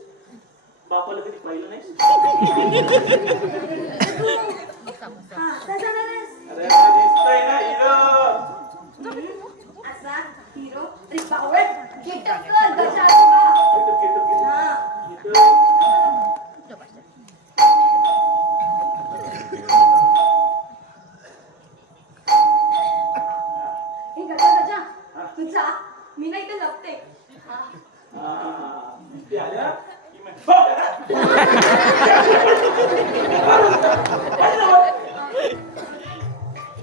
बापाला कधी पाहिलं नाही. हा, आता जाणार आहेस? अरे मला दिसतंय ना हिरो. असा हिरो अरे बावळे गेटअप कर गजा आजोबा. हा. हे गजा गजा तू जा, मी ना इथे लपते. हा. ते आलं की मग हो का?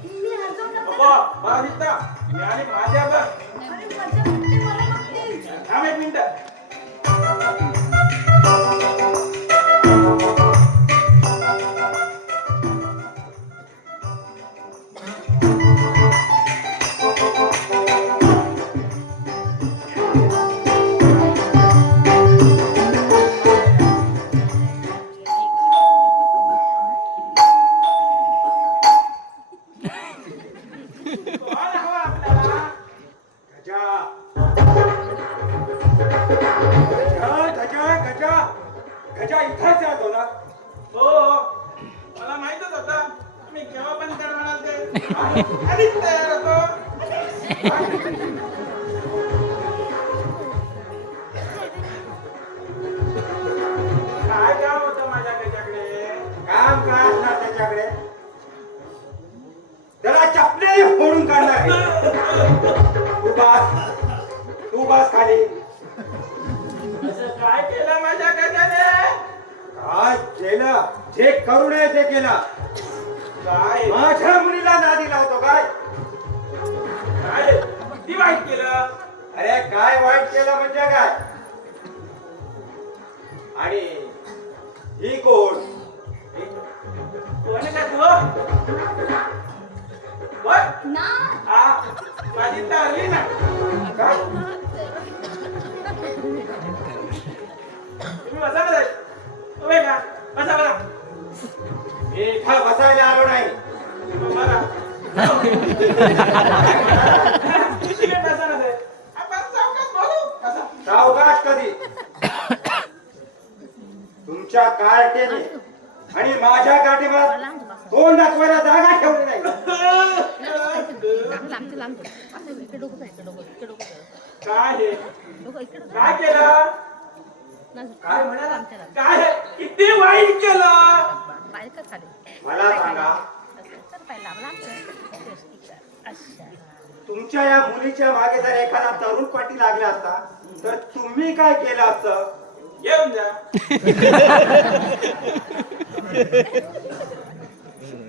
मी ह्याचं मला दिसता मी आणि माझ्या बघ थांब एक मिनिट कोण हवा आपल्याला गजा गजा गजा इथंच राहतो ना. हो मला माहितच होतं मी केव्हा पण कर म्हणाल ते आधीच तयार होतो काय काम होतं माझ्या त्याच्याकडे काम काय असणार त्याच्याकडे. त्याला चपले फोडून काढणार आहे. तू बस खाली. असं काय केलं माझ्या गजाने काय केलं? जे करू नये ते केलं. काय माझ्या मुलीला नादी लावतो काय? काय किती वाईट केलं अरे काय वाईट केलं म्हणजे काय? आणि ही कोण? कोण का तू कोण ना आ माझी तारली ना काय? तुम्ही बसा ना उभे का बसा बसा मी इथं बसायला आलो नाही. बसा किती वेळ बसा ना आपण सावकाश बोलू बसा सावकाश कधी? तुमच्या कार्टेने आणि माझ्या कार्टेवर तोंड दाखवायला जागा ठेवली नाही. काय हे काय केलं काय म्हणाला? काय हे? किती वाईट केलं मला सांगा, तुमच्या या मुलीच्या मागे जर एखादा तरुण पाठी लागला असता तर तुम्ही काय केलं असतं? येऊन जा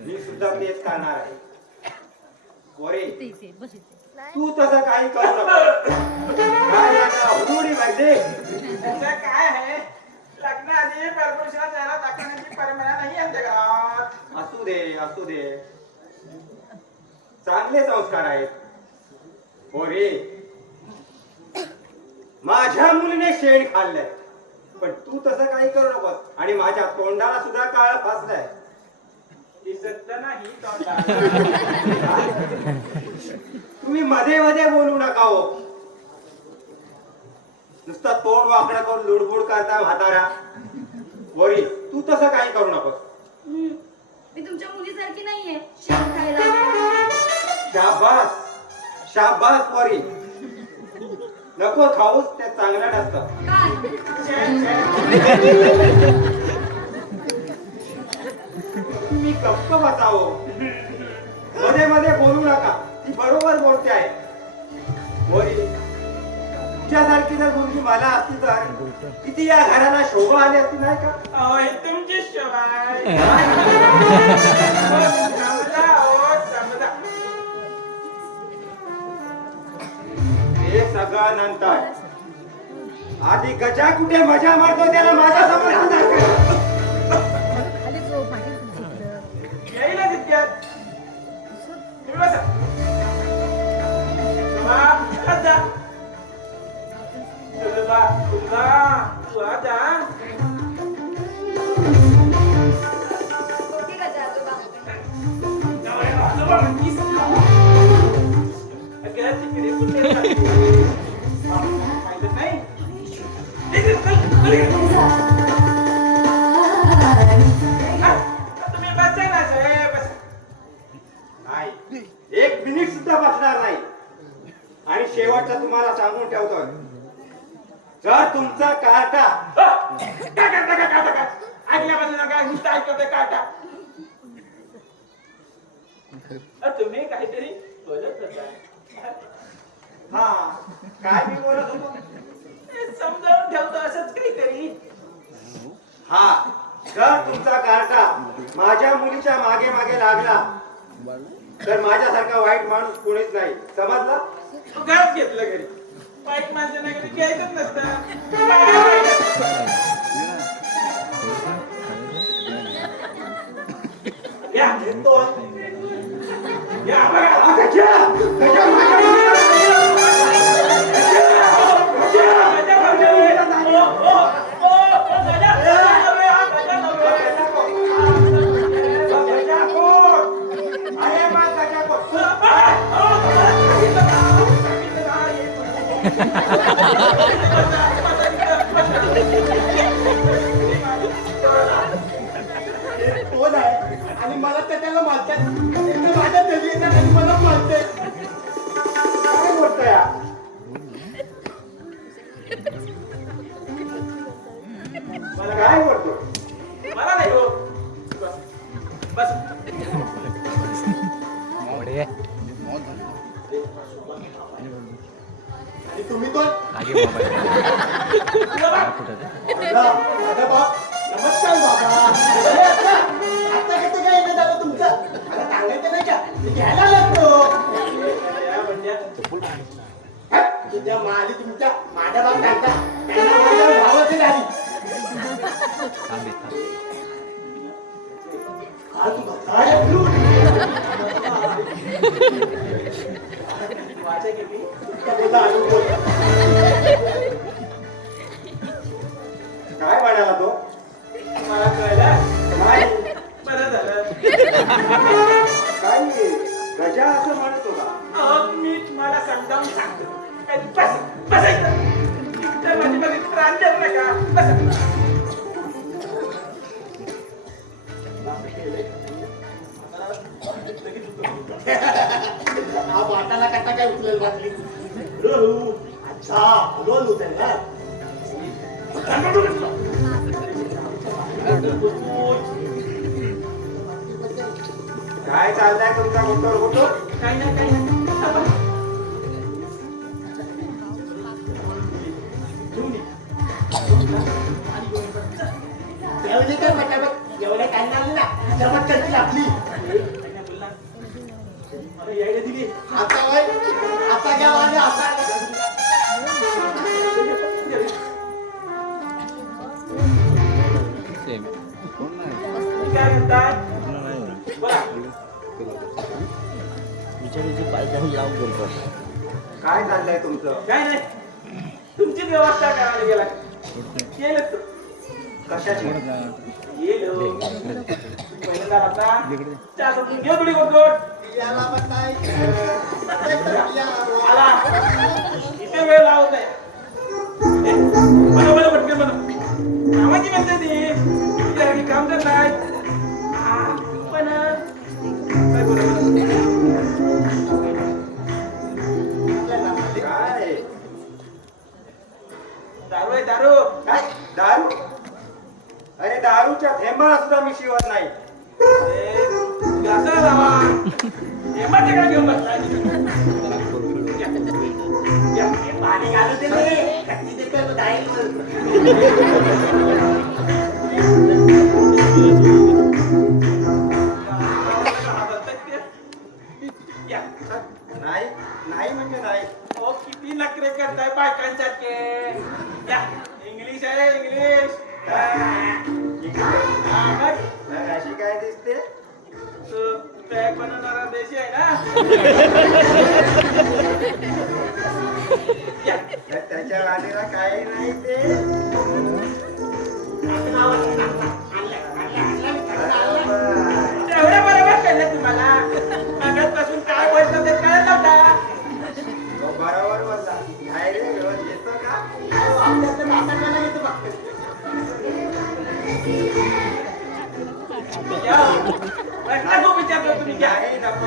मी सुद्धा तेच करणार आहे. पोरी, तू तसं काही करू नको. काय आता हुडुडी भरली? त्याचं काय आहे लग्नाआधी परपुरुषाला चेहरा दाखवण्याची परंपरा नाही आमच्या घरात असू दे असू दे, चांगले संस्कार आहेत. पोरी, माझ्या मुलीने शेण खाल्लंय पण तू तसं काही करू नकोस. आणि माझ्या तोंडाला सुद्धा काळा फासलाय. दिसत नाही तोंडाला. तुम्ही मध्ये मध्ये बोलू नका हो. नुसतं तोंड वाकडं करून लुडबुड करता म्हातारा. पोरी, तू तसं काही करू नकोस. मी तुमच्या मुलीसारखी नाहीये शेण खायला. शाबास शाबास पोरी, नको खाऊस, ते चांगलं नसतं. तुम्ही गप्प बसावं. मध्ये मध्ये बोलू नका. ती बरोबर बोलते आहे. पोरी, तुमच्यासारखी जर मुलगी मला असती तर किती या घराला शोभा आली असती नाही का? अहो हे तुमची शोभा आहे. समजा अहो समजा हे सगळं नंतर. आधी गजा कुठे मजा मारतो त्याला माझ्या समोर हजर करा. येईला विद्यात तुम्ही बसा बसा जा तुला तू आता आजोबा म्हणतीस अगं तिकडे कुठे माहित नाही तुम्ही बसा ना साहेब बसा नाही, एक मिनिट सुद्धा बसणार नाही. आणि शेवटचं तुम्हाला सांगून ठेवतोय, जर तुमचा कार्टा काय करता काय काटा काय ऐकल्यापासून काय नुसतं ऐकतोय काटा तुम्ही काहीतरी बोलत होता हा काय मी बोलत होतो? समजावून ठेवतो असंच काहीतरी हा, जर तुमचा कार्टा माझ्या मुलीच्या मागे मागे लागला तर माझ्यासारखा वाईट माणूस माणूस कोणीच नाही, समजला? तू घरात घेतलं घरी बाईक माणसांना घरी घ्यायचंच नसतं. या येतो. या बघा गजा गजा कोण आहे आणि मला त्याला मारतात, माझ्या घरी येतात आणि मला मारते. काय बोलतो या? मला काय बोलतो? मला नाही हो बस आणि तुम्ही कोण? नमस्कार बाबा. आता कसं काय येणं झालं तुमचं? मला सांगायचं नाही का? मी घ्यायला लागतो. तुझ्या माली तुमच्या माझ्या बाप त्यांचा त्यांना माझ्या भावाची झाली. आज काय बोलू? माझ्या किती बोला, अनुभव. काय म्हणाला तो? मला कळलं काय बरं झालं. काय गजा असं म्हणत होता? अहो, मी तुम्हाला समजावून सांगतो काय बस बसायचं तर माझी बघी त्रास देत नका बस. हा वाटाला कसा काय उचलेल बाटली? अच्छा, रोल उचलला. काय चाललंय तुमचा गुंतवणूक होतो? काही नाही काही नाही थांबा. जेवणे काय पटापट जेवणे काय नाही ना जमत करतील आपली. काही नाही बोलला. मला यायला दिली आता वय आता घ्या आणि आता काय म्हणताय बोला. काय चाललंय तुमचं? काय नाही तुमची व्यवस्था करायला गेला केलं तू कशाची? येलो पहिल्यांदा आता चहा समजून घेऊ थोडी गोट याला पण नाही आला इथे वेळ लावत आहे मला पटकन म्हणा कामाची म्हणते ती काम करत नाही पण काय बोलू काय दारू आहे दारू काय दारू? अरे दारूच्या थेंबा सुद्धा मी शिवत नाही. घासाला लावा एमाचे काय घेऊन बसलाय पाणी घालू दे रे. कधी ते काय जाईल. नाही नाही म्हणजे नाही. ओ किती नखरे करताय बायकांसारखे या इंग्लिश आहे इंग्लिश अशी काय दिसते? पॅक बनवणारा देशी आहे ना या त्याच्या वाणीला काही नाही ते. एवढ्या बरोबर कळलं तुम्हाला मागासपासून काय बोलतो ते कळत नव्हता बरोबर बोलला. काय रे रोज येतो का? नको विचारतो तुम्ही घ्या नाही नको.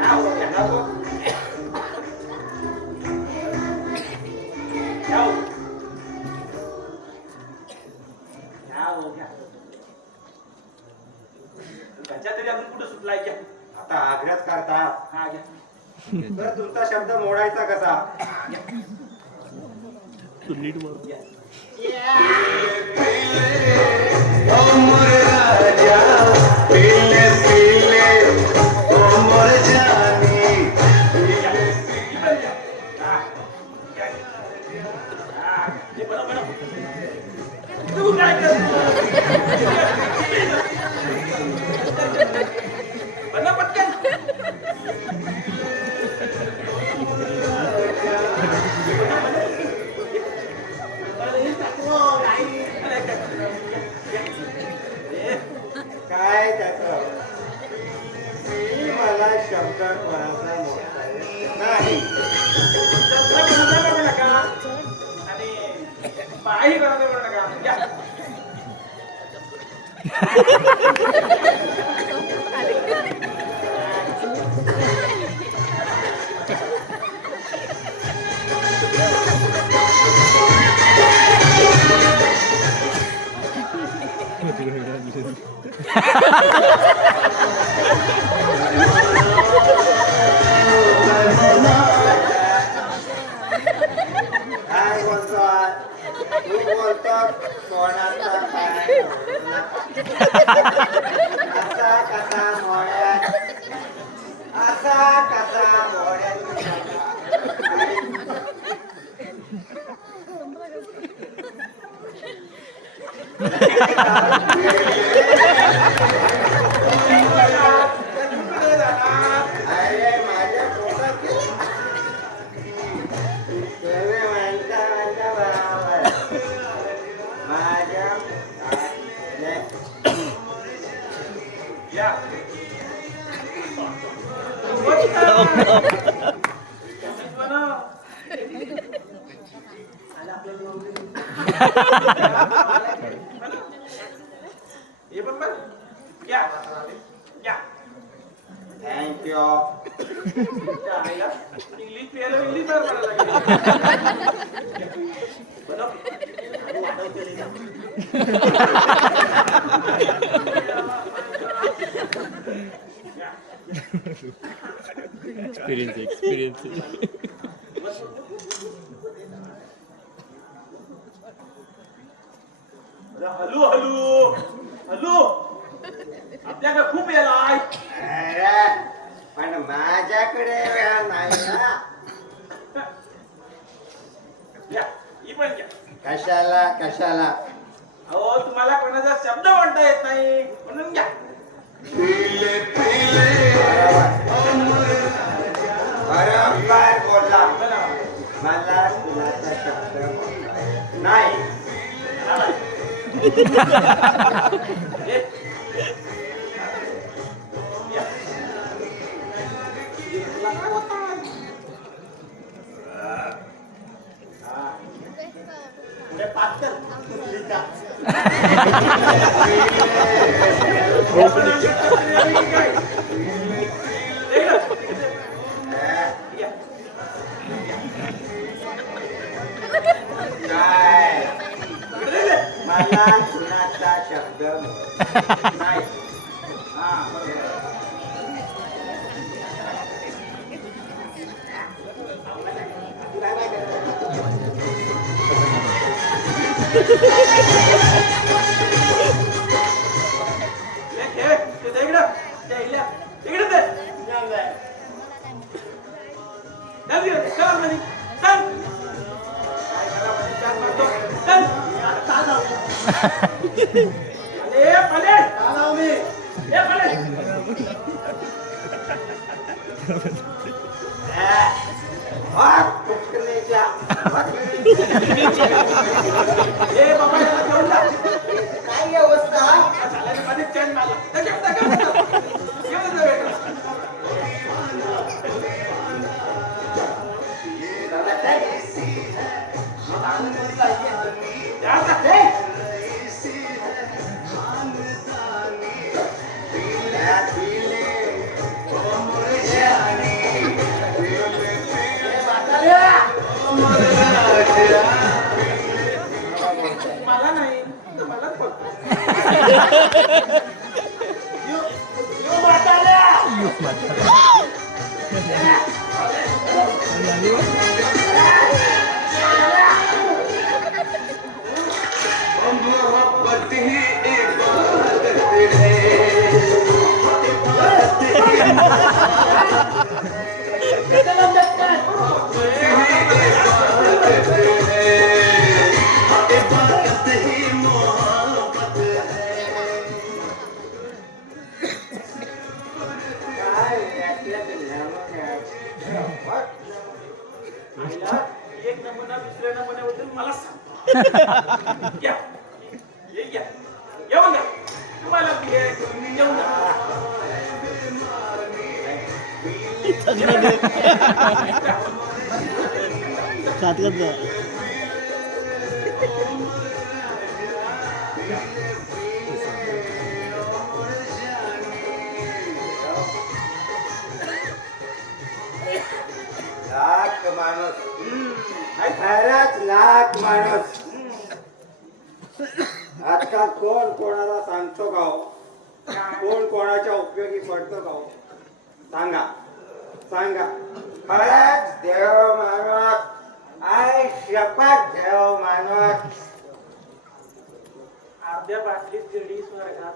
नको घ्या तरी आपण कुठं सुटलाय घ्या आता आग्रह करता हा घ्या तर तुमचा शब्द मोडायचा कसा? तू नीट बोल. घ्या ओ मोर राजा पीले पीले ओ मोर जानी काही करायचं म्हणू नका या काय बोलतोय तू बोलतो कोणाचा काय असा कसा मोळ्यात अरे माझ्या पोटात तुम्ही म्हणता माझ्या बरोबर माझ्या या हे पण बघ या या थँक्यू इंग्लिश प्यायला इंग्लिश बरं लागेल एक्सपिरियन्स हलू हलू हलू आपल्याकडे खूप येलाय अरे पण माझ्याकडे वेळ नाही ना या ही पण घ्या कशाला कशाला अहो तुम्हाला कोणाचा शब्द म्हणता येत नाही म्हणून घ्या बरोबर बोलला मला कुणाचा शब्द बोलता येत नाही या. पुढे पातळ कुठलीचा काय मला कुणाचा शब्द नाही काय अवस्था मला नाही मलाच बोलतो एक नमुना दुसऱ्या नमुन्याबद्दल मला सांग या या येऊन जा तुम्हाला येऊन जा लाख माणूस खरंच लाख माणूस आजकाल कोण कोणाला सांगतो का हो? कोण कोणाच्या उपयोगी पडतो का हो? सांगा सांगा खरंच देव माणूस आई शपथ देव माणूस अर्ध्या बाटलीत जडी स्वर्गात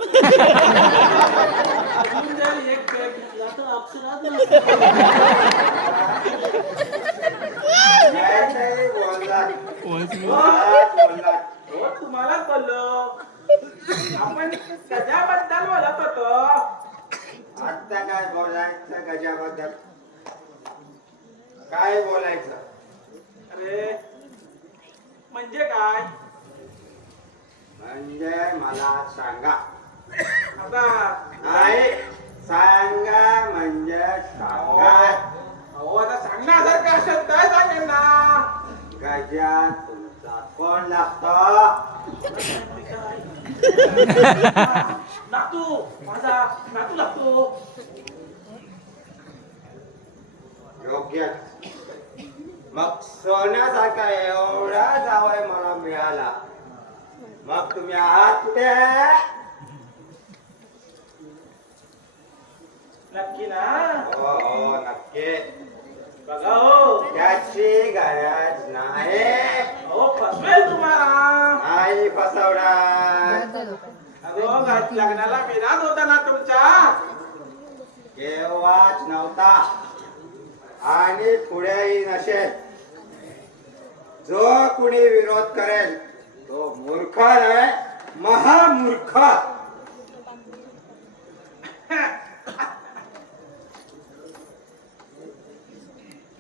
अजून जर एक पेग घेतला तर अप्सरात नसतो. काहीतरी बोललात हो तुम्हाला बोललो आपण गजाबद्दल बोलत होतो. आता काय बोलायचं गजाबद्दल काय बोलायचं अरे म्हणजे काय म्हणजे मला सांगा आता नाही सांगा म्हणजे सांगा अहो आता सांगण्यासारखं असेल काय सांगेल ना. गजा तुमचा कोण लागतो नातू माझा नातू लागतो. योग्य मग सोन्यासारखा एवढा जावई मला मिळाला मग तुम्ही आहात कुठे नक्की ना. हो हो नक्की बघा हो त्याची गरज नाही अहो फसवेल तुम्हाला. नाही फसवणार अहो लग्नाला विराज होता ना तुमच्या केव्हाच नव्हता आणि पुढेही नसेल. जो कुणी विरोध करेल तो मूर्ख आहे महामूर्ख.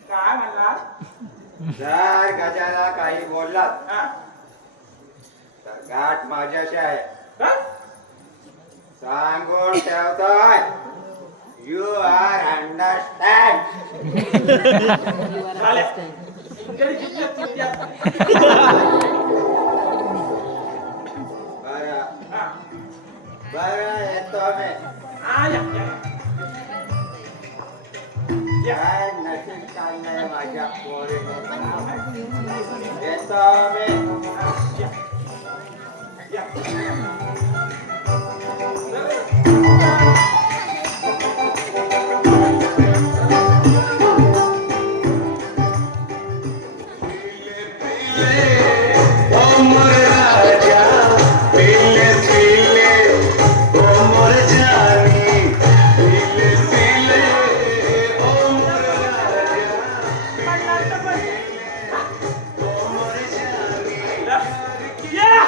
काय म्हणला. जर गजाला काही बोललात हा? तर गाठ माझ्याशी आहे काय? सांगून ठेवतोय. You are understand. झाल्या. इकडे चिठ्ठ्या. बरं हा. बरं येतो मी. हा, या, या. काय नशीब चाललंय माझ्या पोरीने. येतो मी. या. या,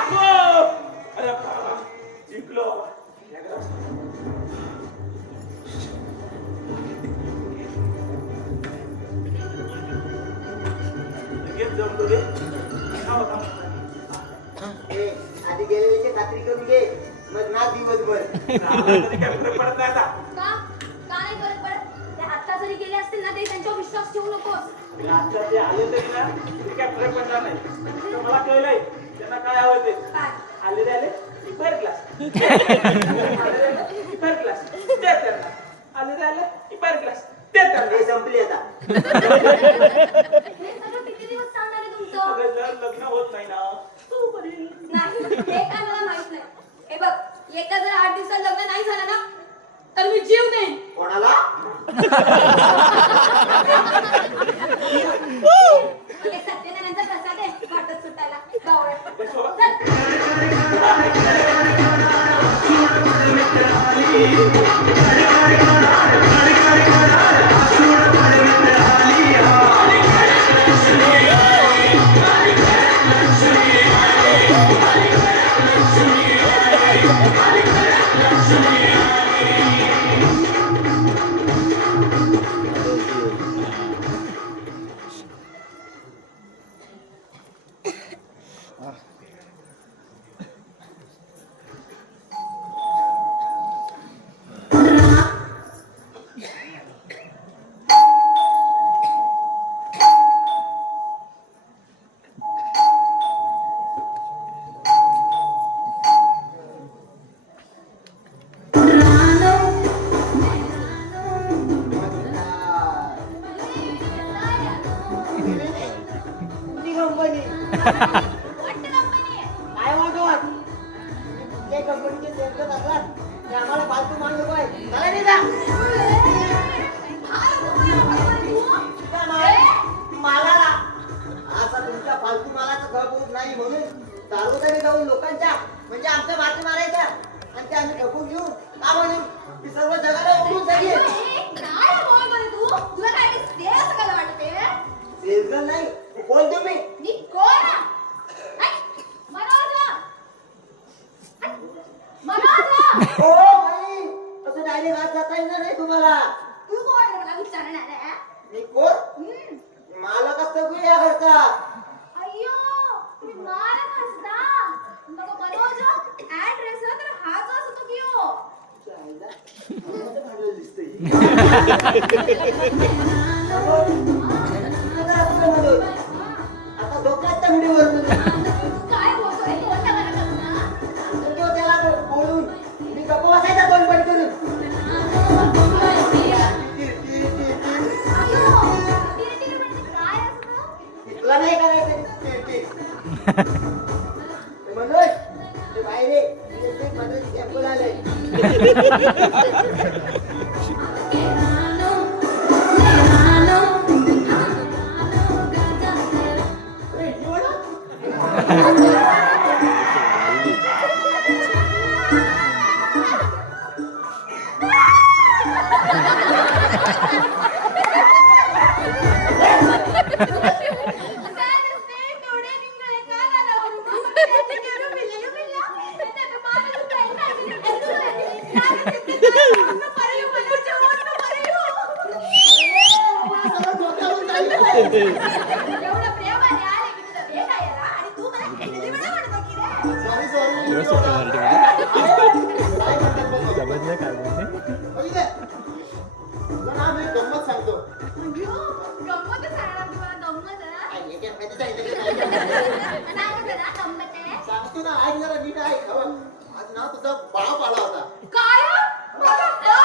हो. अरे बाबा, जिंकलो बाबा. या करा. लगेच जमलो रे. थांबा, थांबा. आधी गेलेली खात्री करून घे मग ना दिवसभर राहिला तरी काय फरक पडत नाही आता. का नाही फरक पडत? ते आता जरी गेले असतील ना तरी त्यांच्यावर विश्वास ठेवू नकोस. आता ते आले तरी ना तरी काय फरक पडणार नाही. तर मला कळलंय त्यांना काय आवडते. काय? आले रे आले फर्स्ट क्लास. आले रे आले फर्स्ट क्लास. ते त्यांना आले रे आले फर्स्ट क्लास. ते त्यांना ते संपली आता हे सगळं किती दिवस चालणार आहे तुमचं? सगळे जर लग्न होत नाही ना तू करील. नाही, हे काय मला माहित नाही. हे बघ, एका जर 8 दिवसात लग्न नाही झालं ना तर मी जीव देईन. कोणाला एक सत्यनारायणचा प्रसाद आहे वाटत सुटायला. बावळट. बसवा. चल. कंपनी वाटतं कंपनी आहे. काय वाटत कुठल्या कंपनीचे सेल्समन असतात ते आम्हाला फालतू माल नको आहे चला नाही जा मालाला असा तुमच्या फालतू मालाचं घर होत नाही म्हणून दारोदारी जाऊन लोकांच्या म्हणजे आमच्या बातमी मारायच्या आणि ते आम्ही ठोकून घेऊन का म्हणून ती सर्व जगाला उडून जाईल काय बोल बरं तू तुला काय ते असं काय वाटते सेल्समन नाही कोण तुम्ही मी कोण मनोज मनोज ओ भाई असं डायरेक्ट आज जाता येणार नाही तुम्हाला तू कोण आहे मला विचारणार आहे मी कोण मालक असतो की या घरचा अय्यो तुम्ही मालक असता मग मनोज ऍड्रेस तर हाच असतो की हो आता डोक्यात तंगडीवर काय बोलतोय कोणत्या घरात त्याला बोलून मी गप्प बसायचा तोंड बंद करून तुला नाही करायचं मनोज ते बाहेर ये. इलेक्ट्रिक मनोज टेम्पल आले एवढं प्रेमाने आले की तुला भेटायला आणि तू मला किती वेळा म्हणतो की रे सॉरी सॉरी व्यवस्थित मराठीमध्ये काय म्हणतात बघ. समजलं काय बोलते बघितलं? तुला ना मी गंमत सांगतो अय्यो, गंमत सांगणार तुम्हाला गंमत आहे? काय हे काय माहिती सांगितलं की काय? सांगतो ना गंमत आहे. सांगतो ना ऐक जरा नीट ऐक हो. आज ना तुझा बाप आला होता काय? माझा बाप? तुझा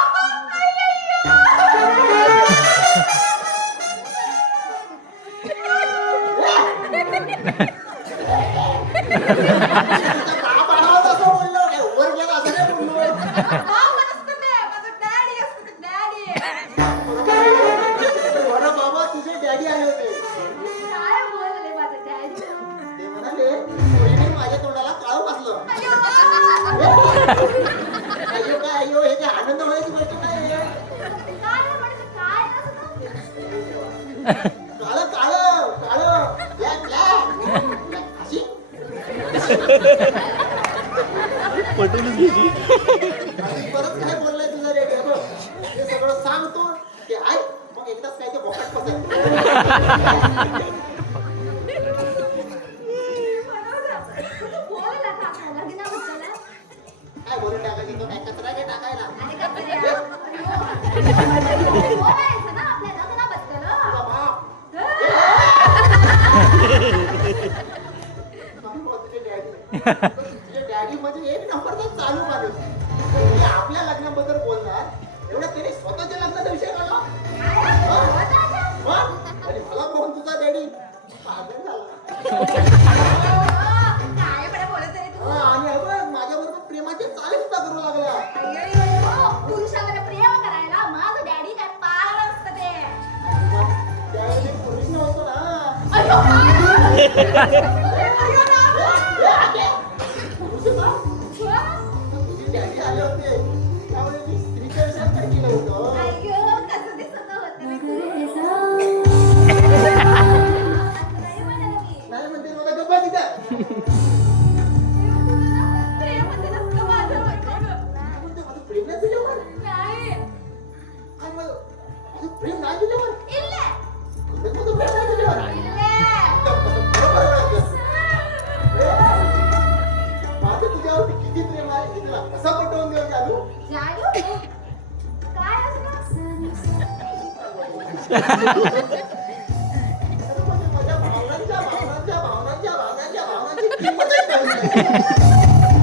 बाप आला होता असं बोललो काय वर गेला असं नाही बोललो बाप नसतं ते, माझं daddy असतं ते, daddy. बरं बाबा तुझे डॅडी आले होते काय बोलले माझं daddy? ते म्हणाले "पोरीने माझ्या तोंडाला काळं बसलं अय्यो, बाप! अय्यो काय अय्यो हे काय आनंद होण्याची गोष्ट नाही आहे. काय रे म्हणजे काय नसतं? काळं काळं काळं ब्लॅक ब्लॅक अशी पटवूनच घ्यायची आणि परत काय बोललाय तुझा रेडी बघ हे सगळं सांगतो ते ऐक मग एकदाच काय ते बॉकेट पसंत बोल ना काकाला, की नाही बोलताना? काय बोलून टाकायचं तो काय कचरा काय टाकायला आणि का तरी बोलायचं ना आपल्या लग्नाबद्दल. तुझा बाप तुझे डॅडी म्हणजे एक नंबरचा चालू माणूस ते आपल्या लग्नाबद्दल बोलणार एवढं त्याने स्वतःच्या लग्नाचा विषय काढला मग? आणि मला बघून तुझा डॅडी पागल झाला काय बरं बोलत रे तू? आणि अगं माझ्याबरोबर प्रेमाचे चाले सुद्धा करू लागला अय्यो, पुरुषावर प्रेम करायला माझं डॅडी काय पागल असतं ते. त्यावेळी पोलीस नव्हतो ना अय्यो, काय? अय्यो ना. तुझे डॅडी आले होते त्यामुळे मी स्त्रीच्या विषयात काय केलं होतं अय्यो, कसं दिसत होतं रे तू? नाही म्हणाले मी. नाही म्हणते मला गप्पा तिथं प्रेमाचं नसतं माझं वाटलं. म्हणते माझं प्रेम नाही तुझ्यावर नाही. आणि मग माझं प्रेम नाही तुझ्यावर इल्ले. माझं प्रेम नाही तुझ्यावर इल्ले. बरोबर ओळखलं. माझं तुझ्यावरती किती प्रेम आहे हे तुला कसं पटवून देऊ चालू जादू? काय असतं? माझ्या भावनांची किंमतच कळली नाही.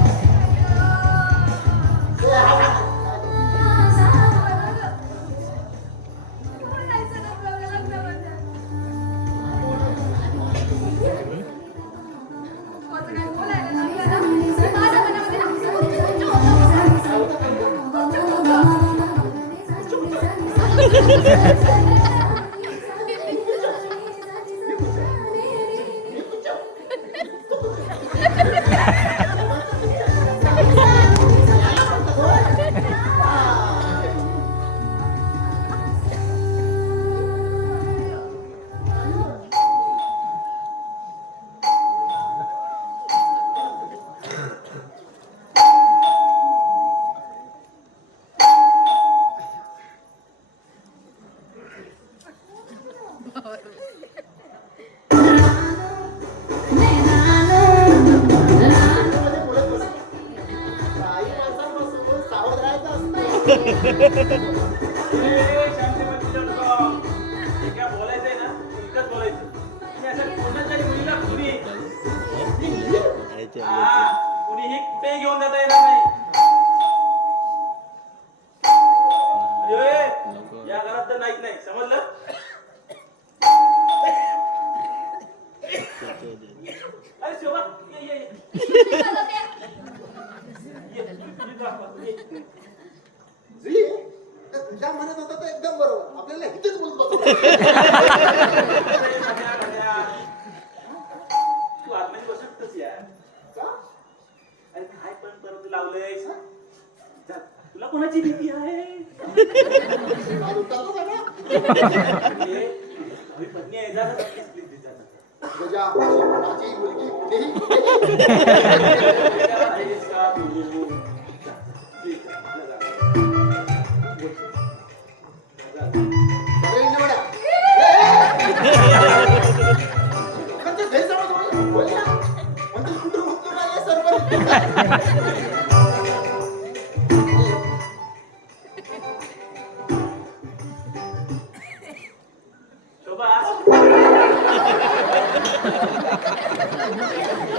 मध्ये बोलत बस. काही माणसांपासून सावध राहायचं असतं. ए, शांती बसली लोकं. जे काय बोलायचंय ना इतकंच बोलायचं. तुम्ही असं कोणाच्याही मुलीला कुणी कुणीही कुठेही घेऊन जाता येणार नाही. अरे, या घरात तर नाहीच नाही समजलं. अरे शोभा ये ये ये. ये, तुम्ही दाखवा, तुम्ही. जुई, तुझ्या म्हणत होता तर एकदम बरोबर. आपल्याला इथेच बोलत बसू. तू आतमध्ये बसतच यार. का? अरे काय पण परत लावलंयस जा, तुला कोणाची भीती आहे? आज उठतात तो सगळा. ए, तुझी पत्नी आहे जा जा, please, please, जा, जा. तुझ्या कोणाची मुलगी कुठेही आहेस का तू? जा, please, जा, जा, जा. सगळे निवडा. लोकांचा गैरसमज होईल. बोल ना. म्हणतो कुठं मुक्त नाहीये सरपंच. शोभा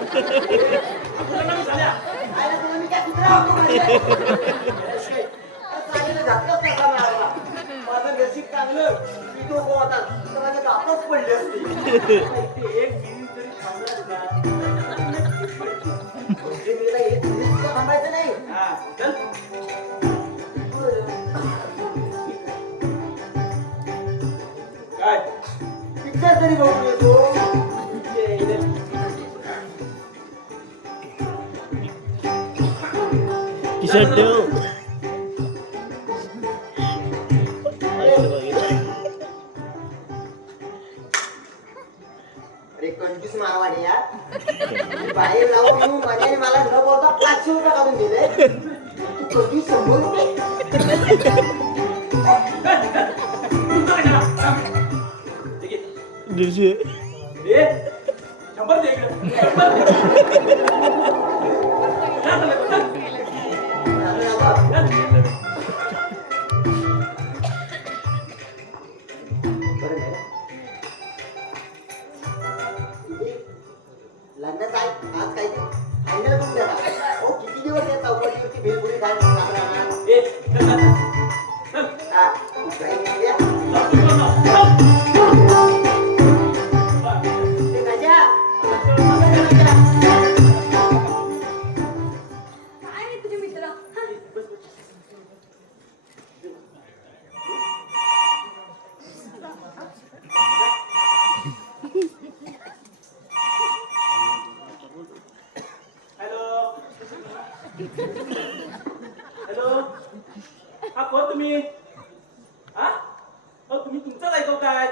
तुला नाव झाल्या. आयला तुला मी काय कुत्रा हाकू माझे? चालेल, धक्काच नका मारायला. माझं नशीब चांगलं. मी तो होता तर माझे दातच पडले असते. इथे एक मिनिट जरी थांबलास ना म्हणजे मी त्याला एक मिनिट सुद्धा थांबायचं नाही. हा चल. काय पिक्चर तरी बघून येतो. ये, इथे. किशन ठेव अरे कंजूस मारवाडी यार. बाहेर लावून येऊन माझ्याने मला न बोलता 500 रुपये काढून दिले. तू कंजूस 100 रुपये. ठीक आहे. 150 ए, 100 दे इकडं. 100 दे. जा, चला, चला. झालं ना बघ. बरं नाही. लग्नाचं आज काय ते फायनल करून द्या. हो किती दिवस या चौकटीवरची भेलपुरी खायला राहणार? ए, चल, चल, चल. हा, जाईल या. चल, तू पण जा. चल. ते गजा. काय रे तुझे मित्र हॅलो हॅलो हा कोण तुम्ही हा हो तुम्ही तुमचाच ऐकवताय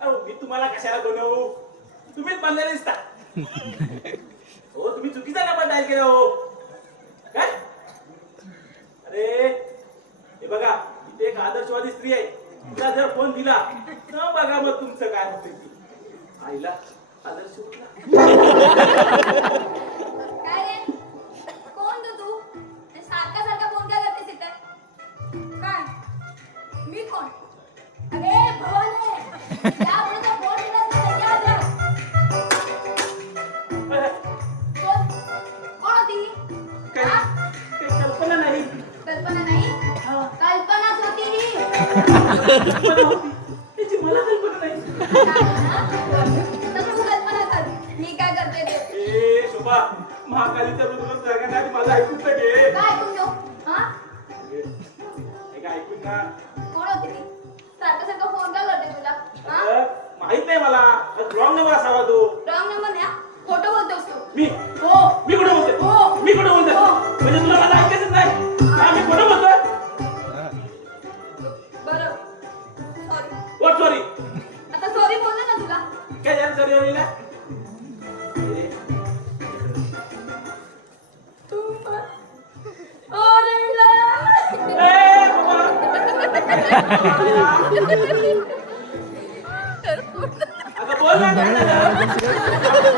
अहो मी तुम्हाला कशाला बनवू तुम्हीच बनलेले दिसता हो तुम्ही चुकीचा नंबर डायल केला हो काय अरे हे बघा इथे एक आदर्शवादी स्त्री आहे तिला जर फोन दिला न बघा मग तुमचं काय होतं ती आईला आदर्श कुठला? काय रे कोण तू सारखा सारखा फोन काय करतेस इथे काय मी कोण अरे भवन आहे यापुढे तर फोन येणार नाही याद राख. कोण कोण होती काही हा? काही कल्पना नाही कल्पना नाही हा. कल्पनाच होती ही कल्पना होती त्याची मला कल्पना नाही तर तू कल्पना कर मी काय करते ते ए शोभा महाकालीच्या रुद्र जगात माझं ऐकून तर घे काय ऐकून घेऊ हा हे काय ऐकून ना कोण होती ती सारखा सारखा फोन का करते तुला हा अगं, माहित नाही मला रॉंग नंबर असावा तू. रॉंग नंबर नाही हा. खोटं बोलतोस तू मी हो मी कुठे बोलतोय हो. मी कुठे बोलतोय हो. म्हणजे तुला मला ऐकायचंच नाही हा, मी कुठे बोलतोय बरं सॉरी व्हॉट सॉरी आता सॉरी बोलले ना तुला काय झालं सॉरी अनिला ए बाबा अगं बोल ना काय झालं?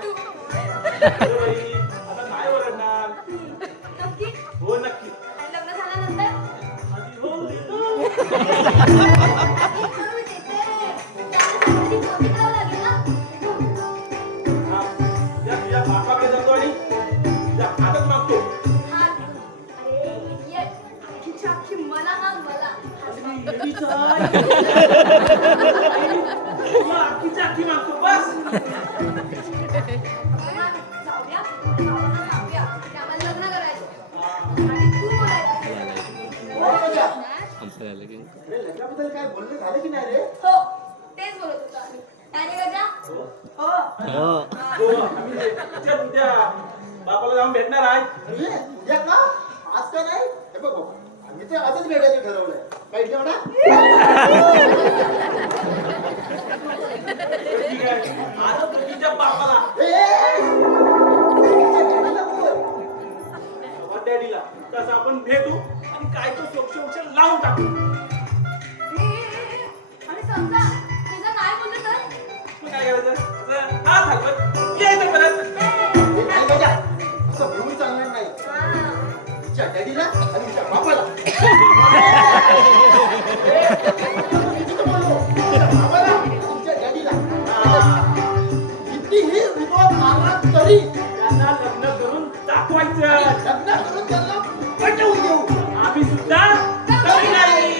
अरे बाई, आता काय ओरडणार नक्की हो नक्की आणि लग्न झाल्यानंतर आधी हो देतो. मी देते. त्यासाठी पोती करावं लागेल ना हा, तुझ्या बापाकडे जातो आणि तुझ्या हातात मागतो हात. अरे idiot. अख्खीच्या अख्खी मला माग मला तुला अख्खीच्या अख्खी मागतो बस जाऊया बाबांना सांगूया की आम्हाला लग्न करायचं आणि तू बोलायचं हो गजा. आमचं झालं की अरे लग्नाबद्दल काय बोलणं झालं की नाही रे? हो तेच बोलत होतो आम्ही काय रे गजा हो हो हो, उद्या बापाला जाऊन भेटणार आहे अरे उद्या का? आज का नाही? हे बघ बाबा, आम्ही ते आजच भेटायचं ठरवलंय. काय ठेवणार? ठीक आहे आता तुझ्या बापाला डॅडीला बोल. डॅडीला तसं आपण भेटू आणि काय तो सोक्ष लावून टाकू आणि समजा तुझं नाही बोललं तर मग काय करायचं हा हलवत यायचं परत हे नाही गजा. असं भिवून चालणार नाही. तिच्या डॅडीला आणि तिच्या बापाला. चुकीचं बोललो. तिच्या बापाला आणि तिच्या डॅडीला. कितीही विनोद मारला तरी त्यांना लग्न करून दाखवायचं लग्न करून त्यांना पटवून देऊ. आम्ही सुद्धा कमी नाही